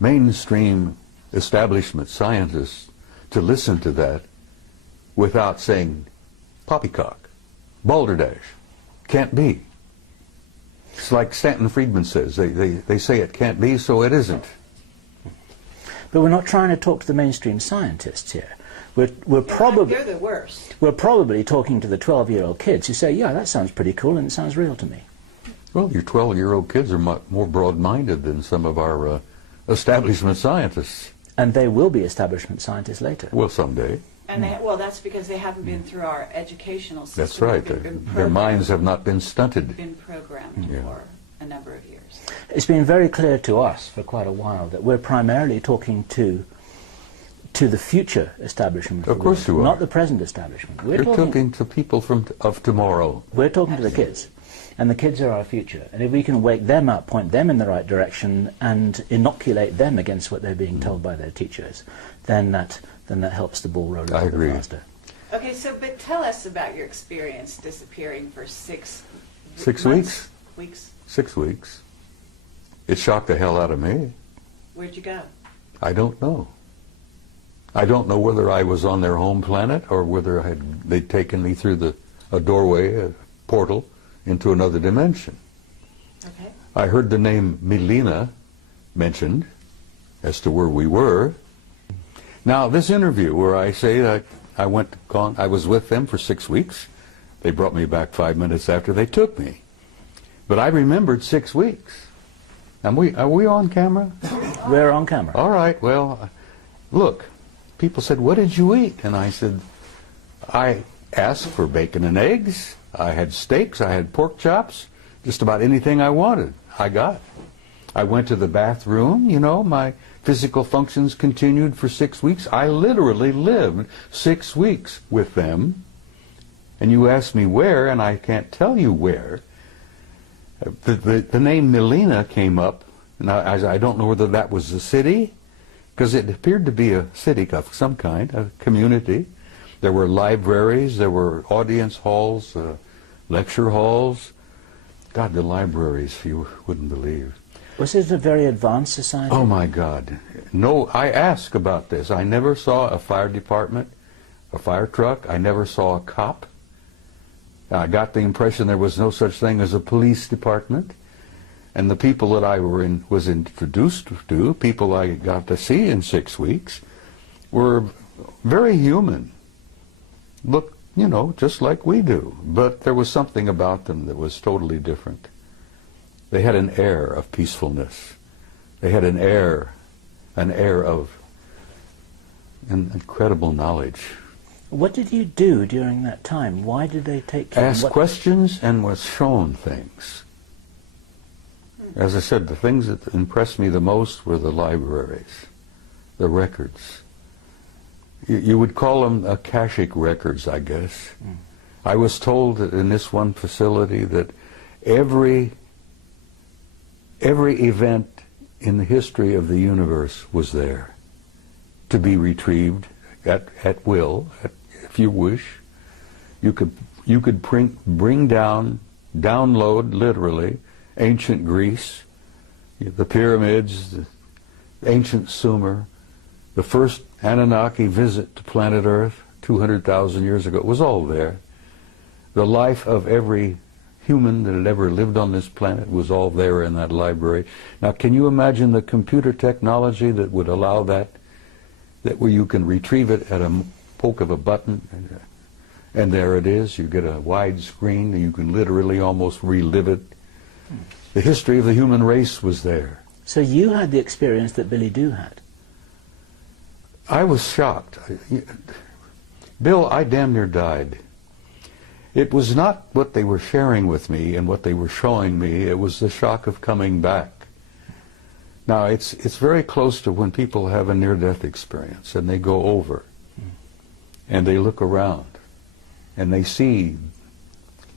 mainstream establishment scientists to listen to that without saying poppycock, balderdash, can't be. It's like Stanton Friedman says, they say it can't be, so it isn't. But we're not trying to talk to the mainstream scientists here. We're probably They're the worst. we're probably talking to the 12-year-old kids who say, yeah, that sounds pretty cool and it sounds real to me. Well, your 12-year-old kids are more broad-minded than some of our establishment scientists. And they will be establishment scientists later. Well, someday. And well, that's because they haven't been through our educational system. That's right. They've been Their minds have not been stunted. been programmed Yeah. for a number of years. It's been very clear to us for quite a while that we're primarily talking to the future establishment. Of course you are. Not the present establishment. You're talking to people of tomorrow. We're talking to the kids. And the kids are our future. And if we can wake them up, point them in the right direction, and inoculate them against what they're being told by their teachers, then that helps the ball roll a I little agree. bit faster. Okay, so but tell us about your experience disappearing for 6 6 months? weeks? 6 weeks. It shocked the hell out of me. Where'd you go? I don't know. I don't know whether I was on their home planet or whether they'd taken me through a doorway, a portal, into another dimension. Okay. I heard the name Melina mentioned as to where we were. Now, this interview where I say that I was with them for 6 weeks. They brought me back 5 minutes after they took me. But I remembered 6 weeks. Are we on camera? We're on camera. All right, well, look, people said, what did you eat? And I said, I asked for bacon and eggs. I had steaks, I had pork chops, just about anything I wanted, I got. I went to the bathroom, you know, my physical functions continued for 6 weeks. I literally lived 6 weeks with them And you ask me where, and I can't tell you where. The name Melina came up. Now, I don't know whether that was a city, because it appeared to be a city of some kind, a community. There were libraries, there were audience halls, lecture halls. God, the libraries, you wouldn't believe. Was it a very advanced society? Oh my God. No, I asked about this. I never saw a fire department, a fire truck. I never saw a cop. I got the impression there was no such thing as a police department. And the people that I was introduced to, people I got to see in 6 weeks, were very human. Looked, you know, just like we do. But there was something about them that was totally different. They had an air of peacefulness. They had an air of incredible knowledge. What did you do during that time? Why did they take you? Asked questions and was shown things. As I said, the things that impressed me the most were the libraries, the records. You would call them akashic records, I guess. I was told that in this one facility that every event in the history of the universe was there to be retrieved at will, if you wish. You could bring down, download literally, ancient Greece, the pyramids, the ancient Sumer, the first Anunnaki visit to planet Earth 200,000 years ago. It was all there. The life of every human that had ever lived on this planet was all there in that library. Now, can you imagine the computer technology that would allow that where you can retrieve it at a poke of a button, and there it is. You get a wide screen, and you can literally almost relive it. The history of the human race was there. So you had the experience that Billy Doo had? I was shocked. Bill, I damn near died. It was not what they were sharing with me and what they were showing me. It was the shock of coming back. Now, it's very close to when people have a near-death experience and they go over and they look around and they see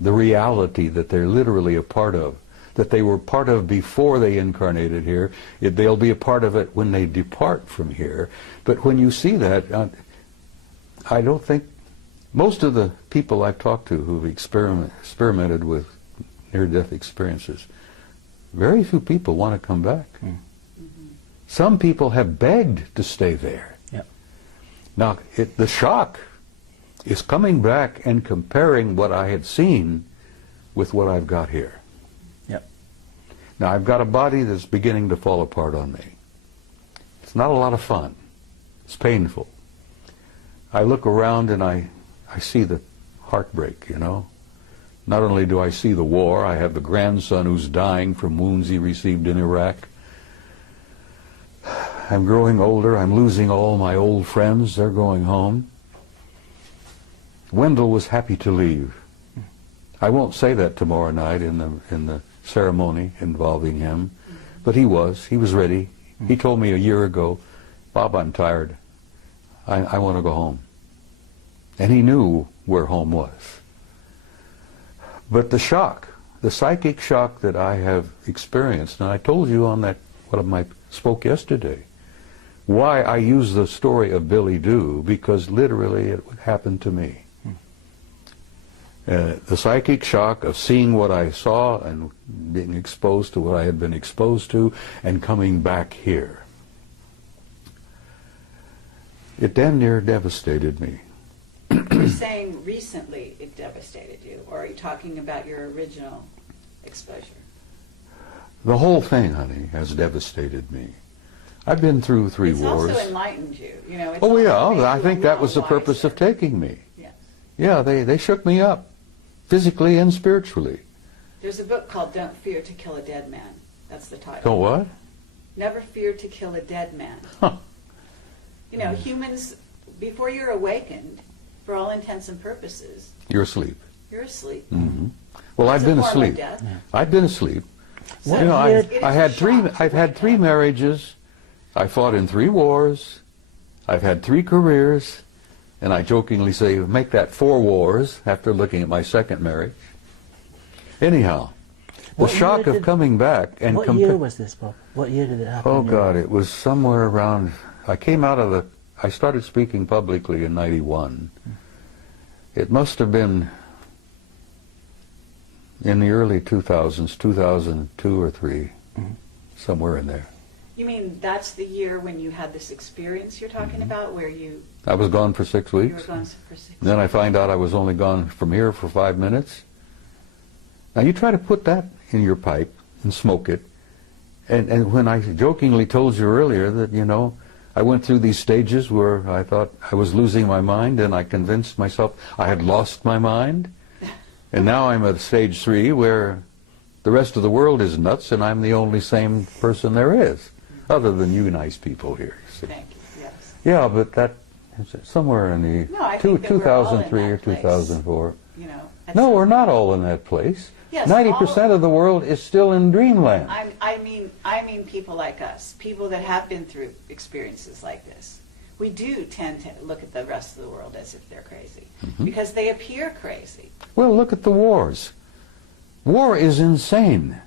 the reality that they're literally a part of, that they were part of before they incarnated here. They'll be a part of it when they depart from here. But when you see that, I don't think most of the people I've talked to who've experimented with near-death experiences, very few people want to come back. Some people have begged to stay there. Yep. Now, the shock is coming back and comparing what I had seen with what I've got here. Yep. Now, I've got a body that's beginning to fall apart on me. It's not a lot of fun. It's painful. I look around and I see the heartbreak, you know. Not only do I see the war, I have a grandson who's dying from wounds he received in Iraq. I'm growing older. I'm losing all my old friends. They're going home. Wendell was happy to leave. I won't say that tomorrow night in the ceremony involving him, but he was ready. He told me a year ago, Bob, I'm tired. I want to go home. And he knew where home was. But the shock, the psychic shock that I have experienced, and I told you on that, I spoke yesterday, why I use the story of Billy Doo, because literally it happened to me. The psychic shock of seeing what I saw and being exposed to what I had been exposed to and coming back here. It damn near devastated me. You're saying recently it devastated you, or are you talking about your original exposure? The whole thing, honey, has devastated me. I've been through 3 wars. It's also enlightened you. You know, it's oh yeah, also I think that was the purpose of taking me. Yes. Yeah, they shook me up, physically and spiritually. There's a book called Don't Fear to Kill a Dead Man. That's the title. Don't what? Never fear to kill a dead man. Huh. You know, humans, before you're awakened, for all intents and purposes, You're asleep. you're asleep. Mm-hmm. Well, It's I've been a form of asleep. death. I've been asleep. So You know, it is I a had shock three. to I've had wake 3 up. marriages. I fought in 3 wars. I've had 3 careers. And I jokingly say, make that 4 wars after looking at my second marriage. Anyhow, the shock of coming back and... What year was this, Bob? What year did it happen? Oh, God, it was somewhere around... I started speaking publicly in 91. It must have been in the early 2000s, 2002 or 3, somewhere in there. You mean that's the year when you had this experience you're talking about, where I was gone for 6 you were weeks. gone for 6 weeks? Then I find out I was only gone from here for 5 minutes. Now you try to put that in your pipe and smoke it. And when I jokingly told you earlier that, you know, I went through these stages where I thought I was losing my mind, and I convinced myself I had lost my mind. And now I'm at stage 3 where the rest of the world is nuts and I'm the only sane person there is, other than you nice people here. You see. Thank you, yes. Yeah, but that somewhere in the No, I think that we're all in 2003 or that place. 2004. You know, No, we're not all in that place. Yes, 90% of the world is still in dreamland. I mean people like us, people that have been through experiences like this. We do tend to look at the rest of the world as if they're crazy, because they appear crazy. Well, look at the wars. War is insane.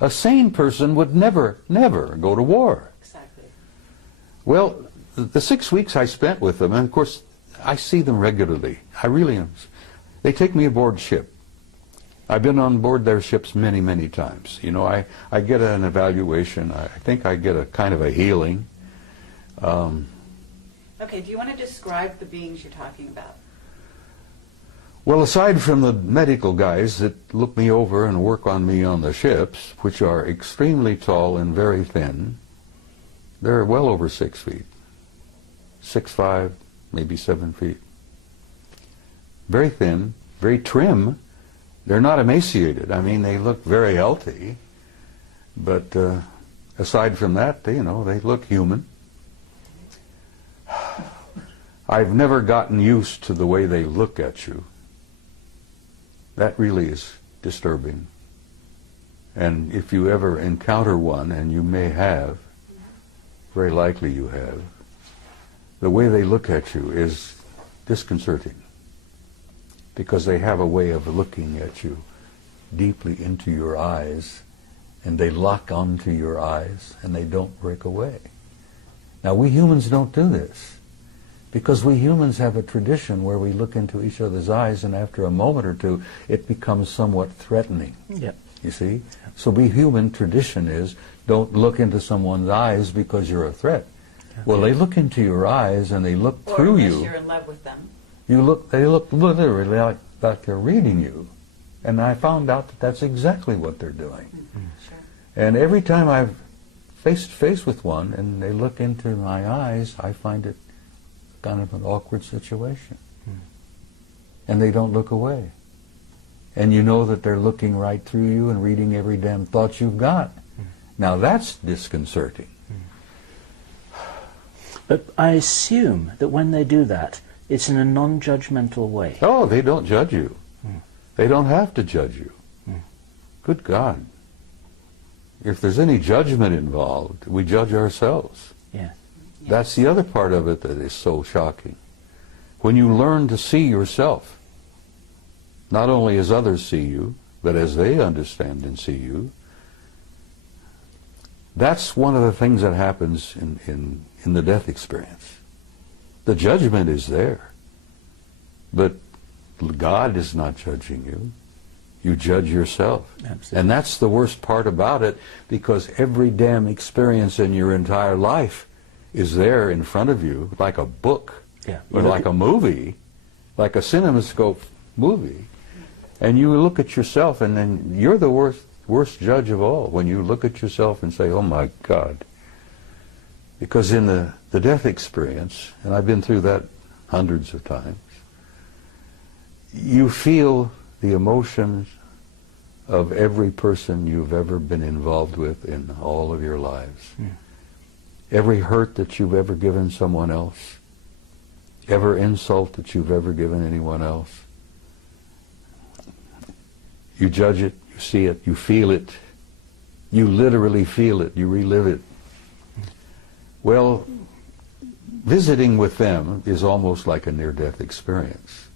A sane person would never go to war. Exactly. Well, the 6 weeks I spent with them, and of course, I see them regularly. I really am. They take me aboard ship. I've been on board their ships many, many times. You know, I get an evaluation. I think I get a kind of a healing. Okay, do you want to describe the beings you're talking about? Well, aside from the medical guys that look me over and work on me on the ships, which are extremely tall and very thin, they're well over 6 feet. 6'5", maybe 7 feet. Very thin, very trim. They're not emaciated. I mean, they look very healthy. But aside from that, they look human. I've never gotten used to the way they look at you. That really is disturbing. And if you ever encounter one, and you may have, very likely you have, the way they look at you is disconcerting, because they have a way of looking at you deeply into your eyes, and they lock onto your eyes, and they don't break away. Now, we humans don't do this, because we humans have a tradition where we look into each other's eyes, and after a moment or two, it becomes somewhat threatening. Yep. You see? So we human tradition is, don't look into someone's eyes because you're a threat. Well, they look into your eyes, and they look through Or you. unless you're in love with them. They look literally like they're reading you. And I found out that that's exactly what they're doing. Sure. And every time I've face to face with one and they look into my eyes, I find it kind of an awkward situation. And they don't look away. And you know that they're looking right through you and reading every damn thought you've got. Now that's disconcerting. But I assume that when they do that, it's in a non-judgmental way. Oh, they don't judge you. They don't have to judge you. Good God. If there's any judgment involved, we judge ourselves. Yeah. That's the other part of it that is so shocking. When you learn to see yourself, not only as others see you, but as they understand and see you, that's one of the things that happens in the death experience. The judgment is there, but God is not judging you. You judge yourself. Absolutely. And that's the worst part about it, because every damn experience in your entire life is there in front of you, like a book, Yeah. or like a movie, like a CinemaScope movie. And you look at yourself, and then you're the worst judge of all, when you look at yourself and say, oh my God. Because in the death experience, and I've been through that hundreds of times, you feel the emotions of every person you've ever been involved with in all of your lives. Every hurt that you've ever given someone else, every insult that you've ever given anyone else. You judge it, you see it, you feel it. You literally feel it, you relive it. Well, visiting with them is almost like a near-death experience.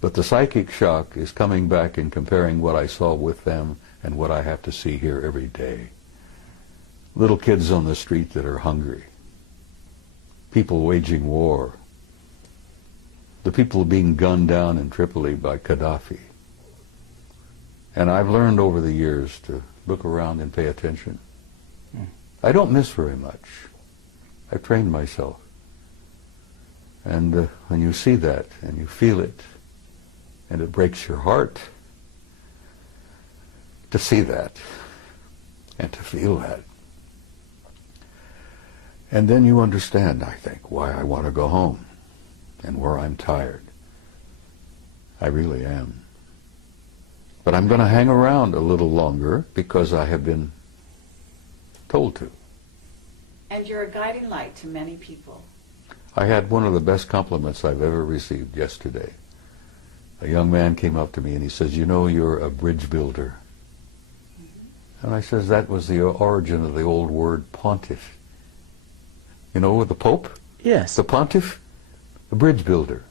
But the psychic shock is coming back and comparing what I saw with them and what I have to see here every day. Little kids on the street that are hungry. People waging war. The people being gunned down in Tripoli by Gaddafi. And I've learned over the years to look around and pay attention. I don't miss very much. I've trained myself. And when you see that and you feel it, and it breaks your heart to see that and to feel that. And then you understand, I think, why I want to go home and where I'm tired. I really am. But I'm going to hang around a little longer because I have been told to. And you're a guiding light to many people. I had one of the best compliments I've ever received yesterday. A young man came up to me and he says, "You know, you're a bridge builder." And I says, that was the origin of the old word pontiff. You know, with the Pope? Yes. The pontiff, the bridge builder.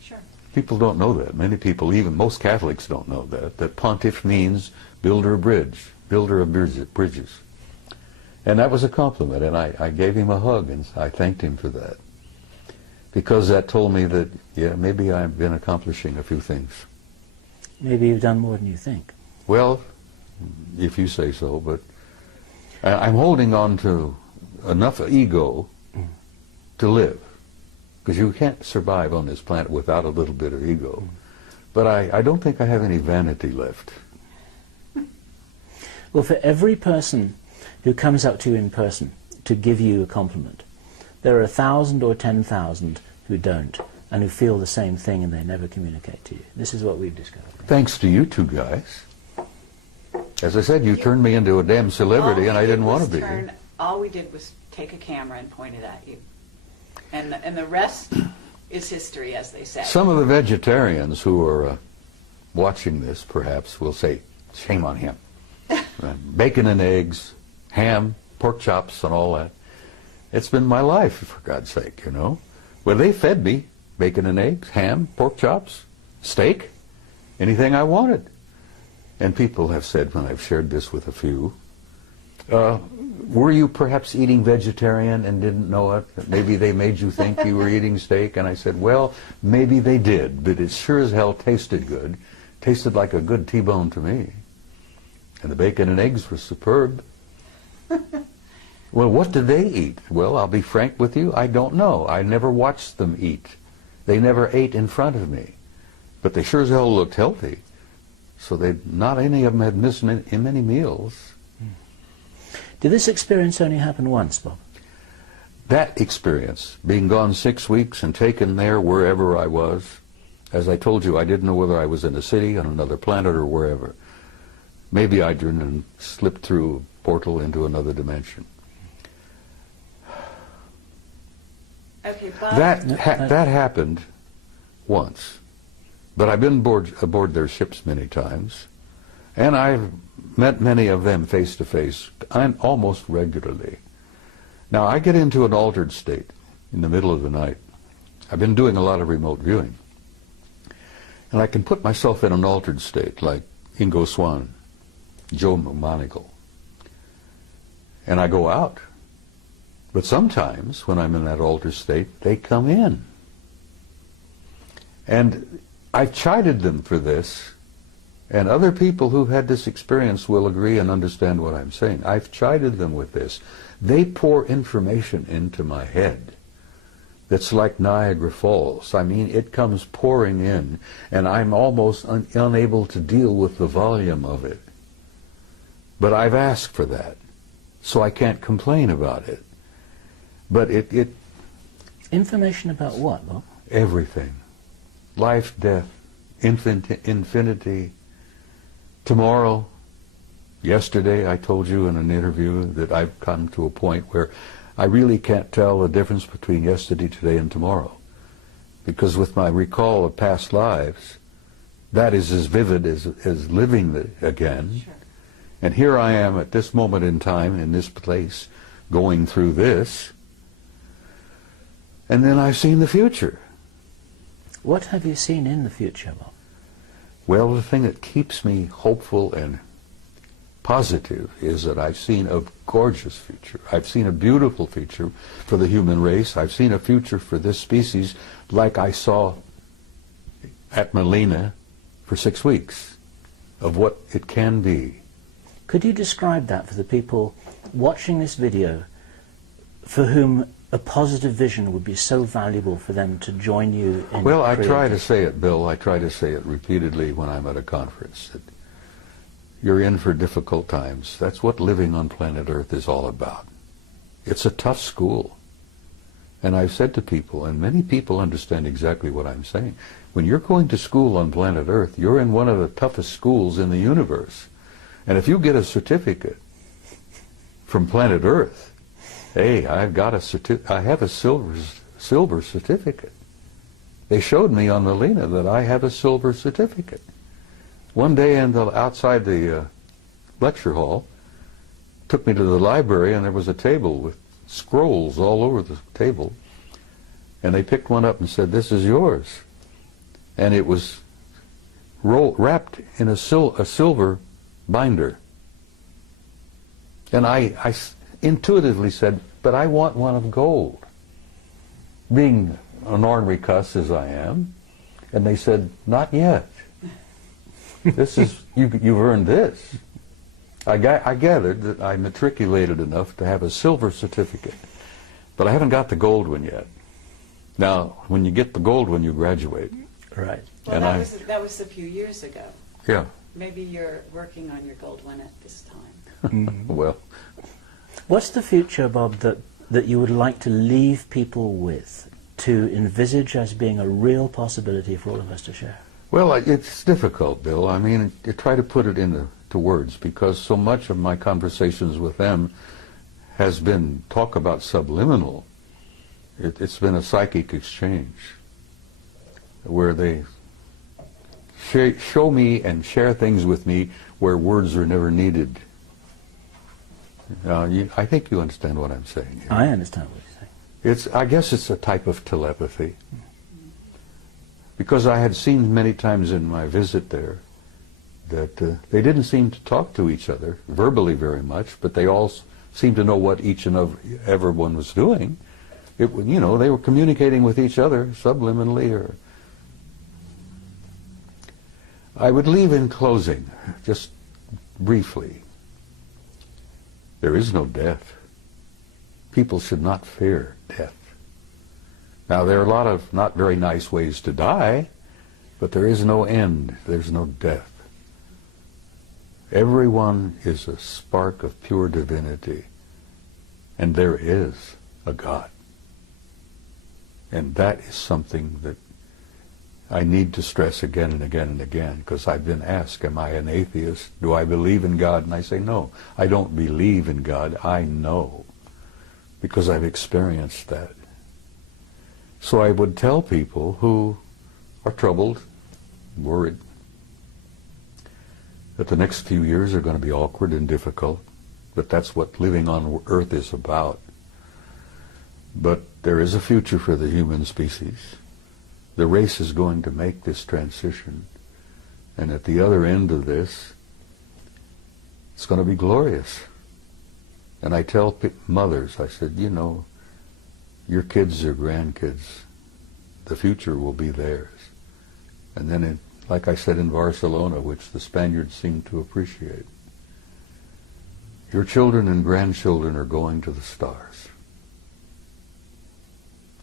Sure. People don't know that. Many people, even most Catholics don't know that pontiff means builder of bridge, builder of bridges. And that was a compliment, and I gave him a hug and I thanked him for that. Because that told me that, yeah, maybe I've been accomplishing a few things. Maybe you've done more than you think. Well, if you say so, but I'm holding on to enough ego to live. Because you can't survive on this planet without a little bit of ego. But I don't think I have any vanity left. Well, for every person who comes up to you in person to give you a compliment, there are 1,000 or 10,000 who don't, and who feel the same thing and they never communicate to you. This is what we've discovered. Thanks to you two guys. As I said, you turned me into a damn celebrity and I didn't want to be. All we did was take a camera and point it at you. And the rest is history, as they say. Some of the vegetarians who are watching this, perhaps, will say, shame on him. Bacon and eggs, ham, pork chops, and all that. It's been my life, for God's sake, you know. Well, they fed me bacon and eggs, ham, pork chops, steak, anything I wanted. And people have said, when I've shared this with a few, were you perhaps eating vegetarian and didn't know it? Maybe they made you think you were eating steak. And I said, well, maybe they did, but it sure as hell tasted good. Tasted like a good T-bone to me. And the bacon and eggs were superb. Well, what did they eat? Well, I'll be frank with you, I don't know. I never watched them eat. They never ate in front of me. But they sure as hell looked healthy. So not any of them had missed many meals. Did this experience only happen once, Bob? That experience, being gone 6 weeks and taken there wherever I was, as I told you, I didn't know whether I was in a city, on another planet, or wherever. Maybe I didn't slip through a portal into another dimension. Okay, Bob. That happened once. But I've been aboard their ships many times, and I've met many of them face to face, almost regularly. Now, I get into an altered state in the middle of the night. I've been doing a lot of remote viewing. And I can put myself in an altered state, like Ingo Swann, Joe Monagle. And I go out. But sometimes, when I'm in that altered state, they come in. And I've chided them for this, and other people who've had this experience will agree and understand what I'm saying. I've chided them with this. They pour information into my head that's like Niagara Falls. I mean, it comes pouring in, and I'm almost unable to deal with the volume of it. But I've asked for that, so I can't complain about it. But it Information about what, Bob? Everything. Life, death, infinity, tomorrow. Yesterday I told you in an interview that I've come to a point where I really can't tell the difference between yesterday, today, and tomorrow. Because with my recall of past lives, that is as vivid as living again. Sure. And here I am at this moment in time, in this place, going through this. And then I've seen the future. What have you seen in the future, Bob? Well, the thing that keeps me hopeful and positive is that I've seen a gorgeous future. I've seen a beautiful future for the human race. I've seen a future for this species like I saw at Melina for 6 weeks of what it can be. Could you describe that for the people watching this video for whom a positive vision would be so valuable for them to join you in? Well, I try to say it, Bill. I try to say it repeatedly when I'm at a conference. That you're in for difficult times. That's what living on planet Earth is all about. It's a tough school. And I've said to people, and many people understand exactly what I'm saying, when you're going to school on planet Earth, you're in one of the toughest schools in the universe. And if you get a certificate from planet Earth, hey, I have a silver certificate. They showed me on Melina that I have a silver certificate. One day outside the lecture hall, took me to the library, and there was a table with scrolls all over the table. And they picked one up and said, "This is yours." And it was wrapped in a silver binder. And I intuitively said, "But I want one of gold," being an ornery cuss as I am. And they said, "Not yet. This is you've earned this." I gathered that I matriculated enough to have a silver certificate, but I haven't got the gold one yet. Now, when you get the gold one, you graduate. Right. Well, that was a few years ago. Yeah. Maybe you're working on your gold one at this time. Well, what's the future, Bob, that you would like to leave people with, to envisage as being a real possibility for all of us to share? Well, it's difficult, Bill. I mean, you try to put it into words, because so much of my conversations with them has been talk about subliminal. It's been a psychic exchange where they show me and share things with me where words are never needed. I think you understand what I'm saying here. I understand what you're saying. I guess it's a type of telepathy. Because I had seen many times in my visit there that they didn't seem to talk to each other verbally very much, but they all seemed to know what each and everyone was doing. They were communicating with each other subliminally. Or I would leave in closing, just briefly. There is no death. People should not fear death. Now, there are a lot of not very nice ways to die, but there is no end. There's no death. Everyone is a spark of pure divinity, and there is a God. And that is something that I need to stress again and again and again, because I've been asked, am I an atheist? Do I believe in God? And I say, no, I don't believe in God. I know, because I've experienced that. So I would tell people who are troubled, worried, that the next few years are going to be awkward and difficult, but that's what living on Earth is about. But there is a future for the human species. The race is going to make this transition, and at the other end of this, it's going to be glorious. And I tell mothers, I said, your kids or grandkids, the future will be theirs. And then, like I said in Barcelona, which the Spaniards seem to appreciate, your children and grandchildren are going to the stars.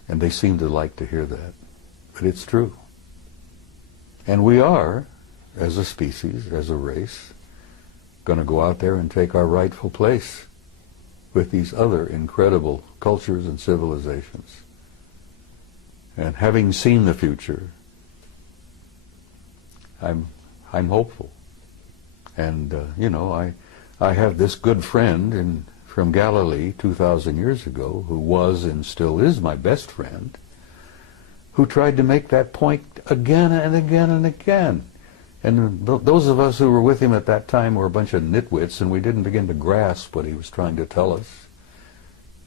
And they seem to like to hear that. But it's true. And we are, as a species, as a race, going to go out there and take our rightful place with these other incredible cultures and civilizations. And having seen the future, I'm hopeful. And I have this good friend from Galilee 2,000 years ago, who was and still is my best friend, who tried to make that point again and again and again. And those of us who were with him at that time were a bunch of nitwits, and we didn't begin to grasp what he was trying to tell us.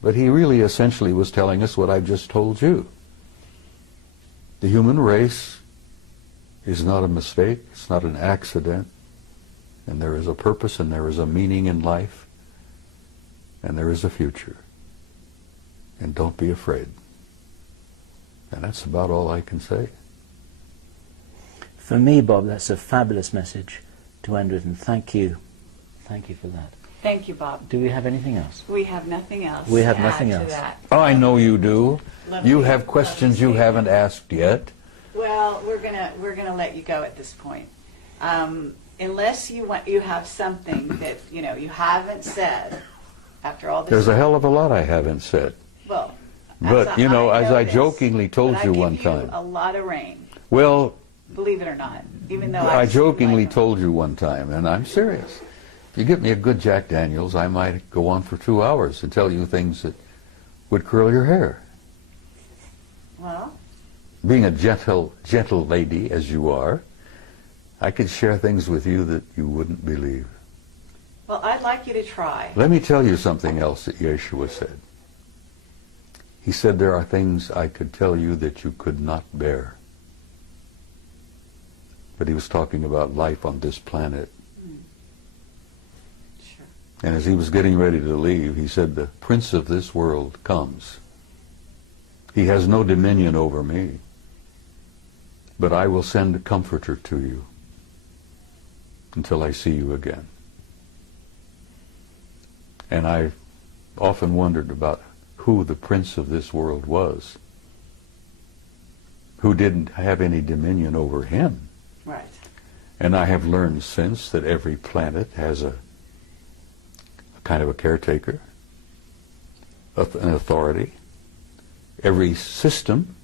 But he really essentially was telling us what I've just told you. The human race is not a mistake, it's not an accident, and there is a purpose and there is a meaning in life, and there is a future. And don't be afraid. And that's about all I can say. For me, Bob, that's a fabulous message to end with, and thank you. Thank you for that. Thank you, Bob. Do we have anything else? We have nothing else. We have to nothing add else. To that. Oh, I know you do. Lovely. You have questions you haven't asked yet. Well, we're gonna let you go at this point, unless you have something that you haven't said after all this. There's a hell of a lot I haven't said. Well, But, as I this, jokingly told but you I one give you time. a lot of rain, Well, believe it or not, even though I jokingly like told you one time, and I'm serious. If you get me a good Jack Daniels, I might go on for 2 hours and tell you things that would curl your hair. Well, Being a gentle lady as you are, I could share things with you that you wouldn't believe. well, I'd like you to try. Let me tell you something else that Yeshua said. He said there are things I could tell you that you could not bear. But he was talking about life on this planet. Sure. And as he was getting ready to leave, he said, the prince of this world comes. He has no dominion over me, but I will send a comforter to you until I see you again. And I often wondered about who the prince of this world was, who didn't have any dominion over him. Right. And I have learned since that every planet has a kind of a caretaker, an authority. Every system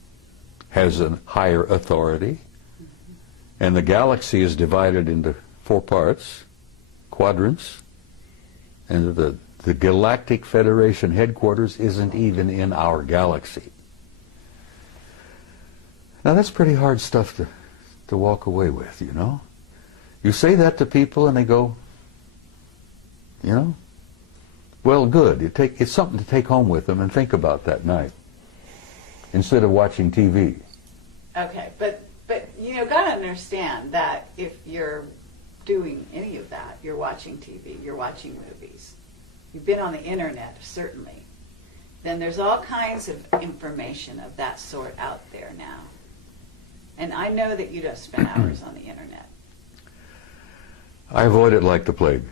has a higher authority. And the galaxy is divided into 4 parts, quadrants. And the Galactic Federation headquarters isn't even in our galaxy. Now that's pretty hard stuff to walk away with, you know. You say that to people and they go, well, good. It's something to take home with them and think about that night instead of watching TV. Okay, but gotta understand that if you're doing any of that, you're watching TV, you're watching movies, you've been on the internet, certainly, then there's all kinds of information of that sort out there now. And I know that you don't spend hours on the internet. I avoid it like the plague.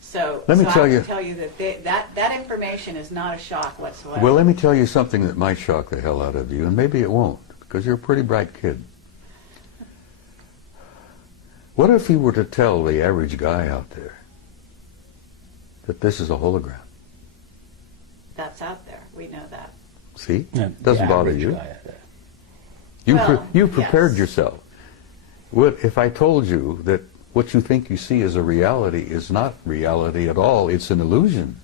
So Let me I tell have you- to tell you that information is not a shock whatsoever. Well, let me tell you something that might shock the hell out of you, and maybe it won't, because you're a pretty bright kid. What if you were to tell the average guy out there that this is a hologram? That's out there. We know that. See? No, Doesn't the bother average you. guy out there. You prepared yes. yourself. What if I told you that what you think you see as a reality is not reality at all, it's an illusion?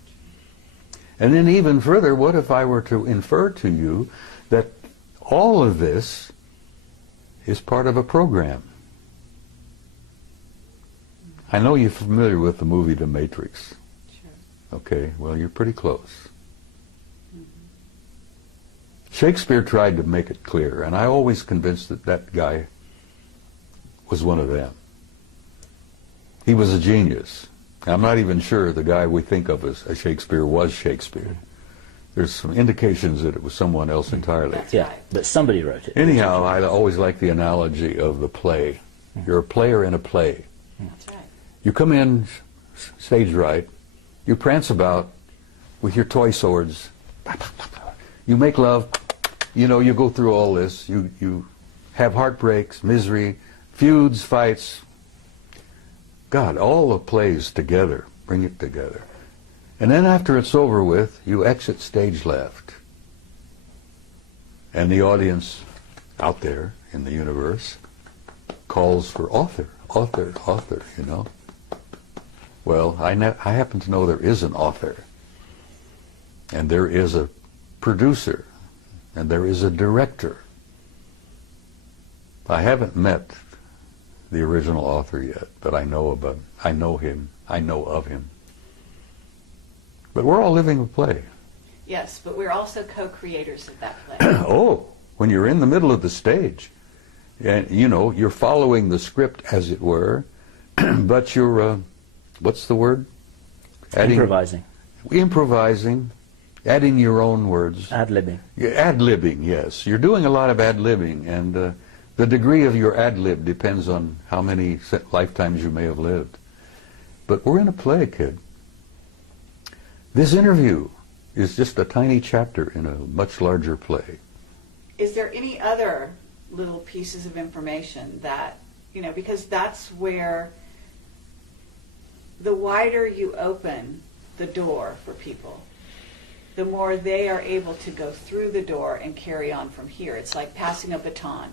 And then even further, what if I were to infer to you that all of this is part of a program? I know you're familiar with the movie The Matrix. Sure. Okay, well, you're pretty close. Shakespeare tried to make it clear, and I always convinced that that guy was one of them. He was a genius. I'm not even sure the guy we think of as Shakespeare was Shakespeare. There's some indications that it was someone else entirely. That's Yeah, right. but somebody wrote it. Anyhow, I always like the analogy of the play. You're a player in a play. That's right. You come in stage right, you prance about with your toy swords, you make love, you go through all this, you have heartbreaks, misery, feuds, fights. God, all the plays together, bring it together. And then after it's over with, you exit stage left. And the audience out there in the universe calls for author. Well, I happen to know there is an author, and there is a producer, and there is a director. I haven't met the original author yet, but I know of him. But we're all living a play. Yes, but we're also co-creators of that play. Oh, when you're in the middle of the stage, and you know, you're following the script, as it were, but you're, what's the word? Improvising, adding your own words. Ad-libbing. Yeah, ad-libbing, yes. You're doing a lot of ad-libbing, and the degree of your ad-lib depends on how many lifetimes you may have lived. But we're in a play, kid. This interview is just a tiny chapter in a much larger play. Is there any other little pieces of information that, you know, because that's where the wider you open the door for people, the more they are able to go through the door and carry on from here. It's like passing a baton.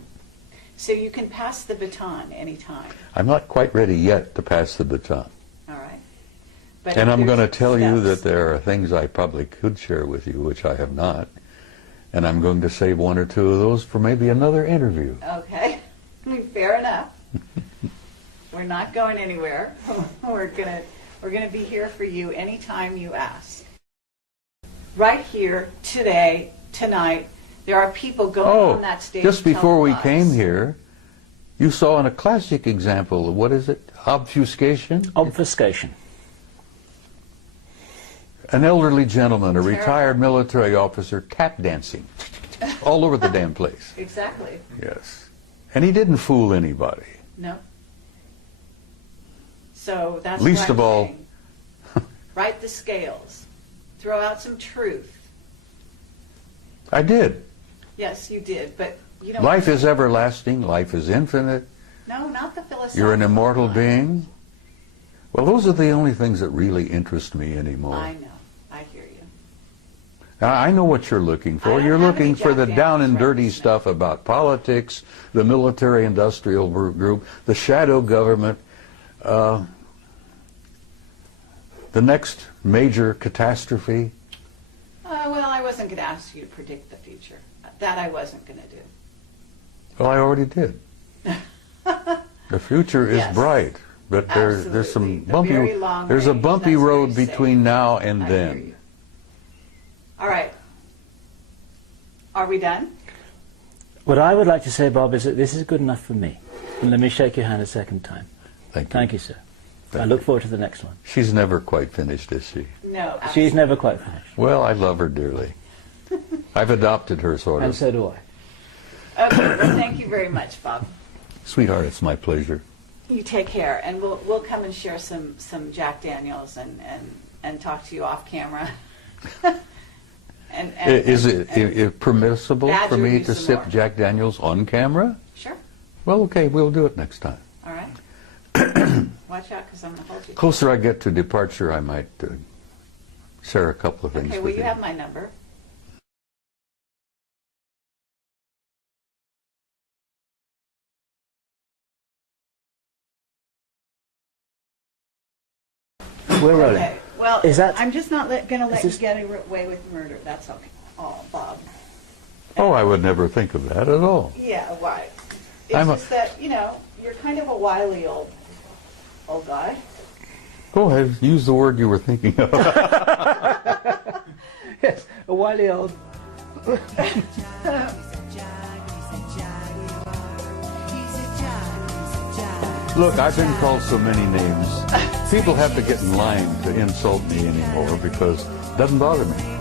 So you can pass the baton anytime. I'm not quite ready yet to pass the baton. All right. But And I'm going to tell you steps. that there are things I probably could share with you, which I have not. And I'm going to save one or two of those for maybe another interview. Okay. I mean, fair enough. We're not going anywhere. We're gonna be here for you anytime you ask. Right here, today, tonight, there are people going on that stage. Just before we telling came us. here, you saw in a classic example of, what is it? Obfuscation? Obfuscation. An elderly gentleman, a Terrible. retired military officer, tap dancing all over the damn place. Exactly. Yes. And he didn't fool anybody. No. So that's Least what I'm of all- saying. Right the scales. Throw out some truth. I did. Yes, you did, but you don't. Life is everlasting. Life is infinite. No, not the philosophical. You're an immortal one. being. Well, those are the only things that really interest me anymore. I know. I hear you. Now, I know what you're looking I for. don't You're have looking any for the Jack down and Daniels dirty records now. stuff about politics, the military-industrial group, the shadow government, the next major catastrophe. Well, I wasn't going to ask you to predict the future. That I wasn't going to do. Well, I already did. The future is Yes. bright, but there's some Absolutely. The bumpy. very long There's a range, bumpy that's road very safe. between now and I hear then. you. All right. Are we done? What I would like to say, Bob, is that this is good enough for me. And let me shake your hand a second time. Thank you. Thank you, sir. Thank I look forward to the next one. She's never quite finished, is she? No. She's never quite finished. Well, I love her dearly. I've adopted her, sort And of. so do I. Okay. Well, thank you very much, Bob. Sweetheart, it's my pleasure. You take care, and we'll come and share some Jack Daniels and talk to you off camera. Is it permissible badger for me you to some sip more. Jack Daniels on camera? Sure. Well, okay, we'll do it next time. All right. Watch out, because I'm going to hold you. Closer I get to departure, I might share a couple of things Okay. Well, with you have my number. We're rolling. Okay. Well, Is that- I'm just not going to let you this- get away with murder. That's okay. Oh, Bob. Oh, I would never think of that at all. Yeah, why? It's I'm a- just that, you're kind of a wily old guy. Go ahead, use the word you were thinking of. Yes, a wily old. Look, I've been called so many names. People have to get in line to insult me anymore because it doesn't bother me.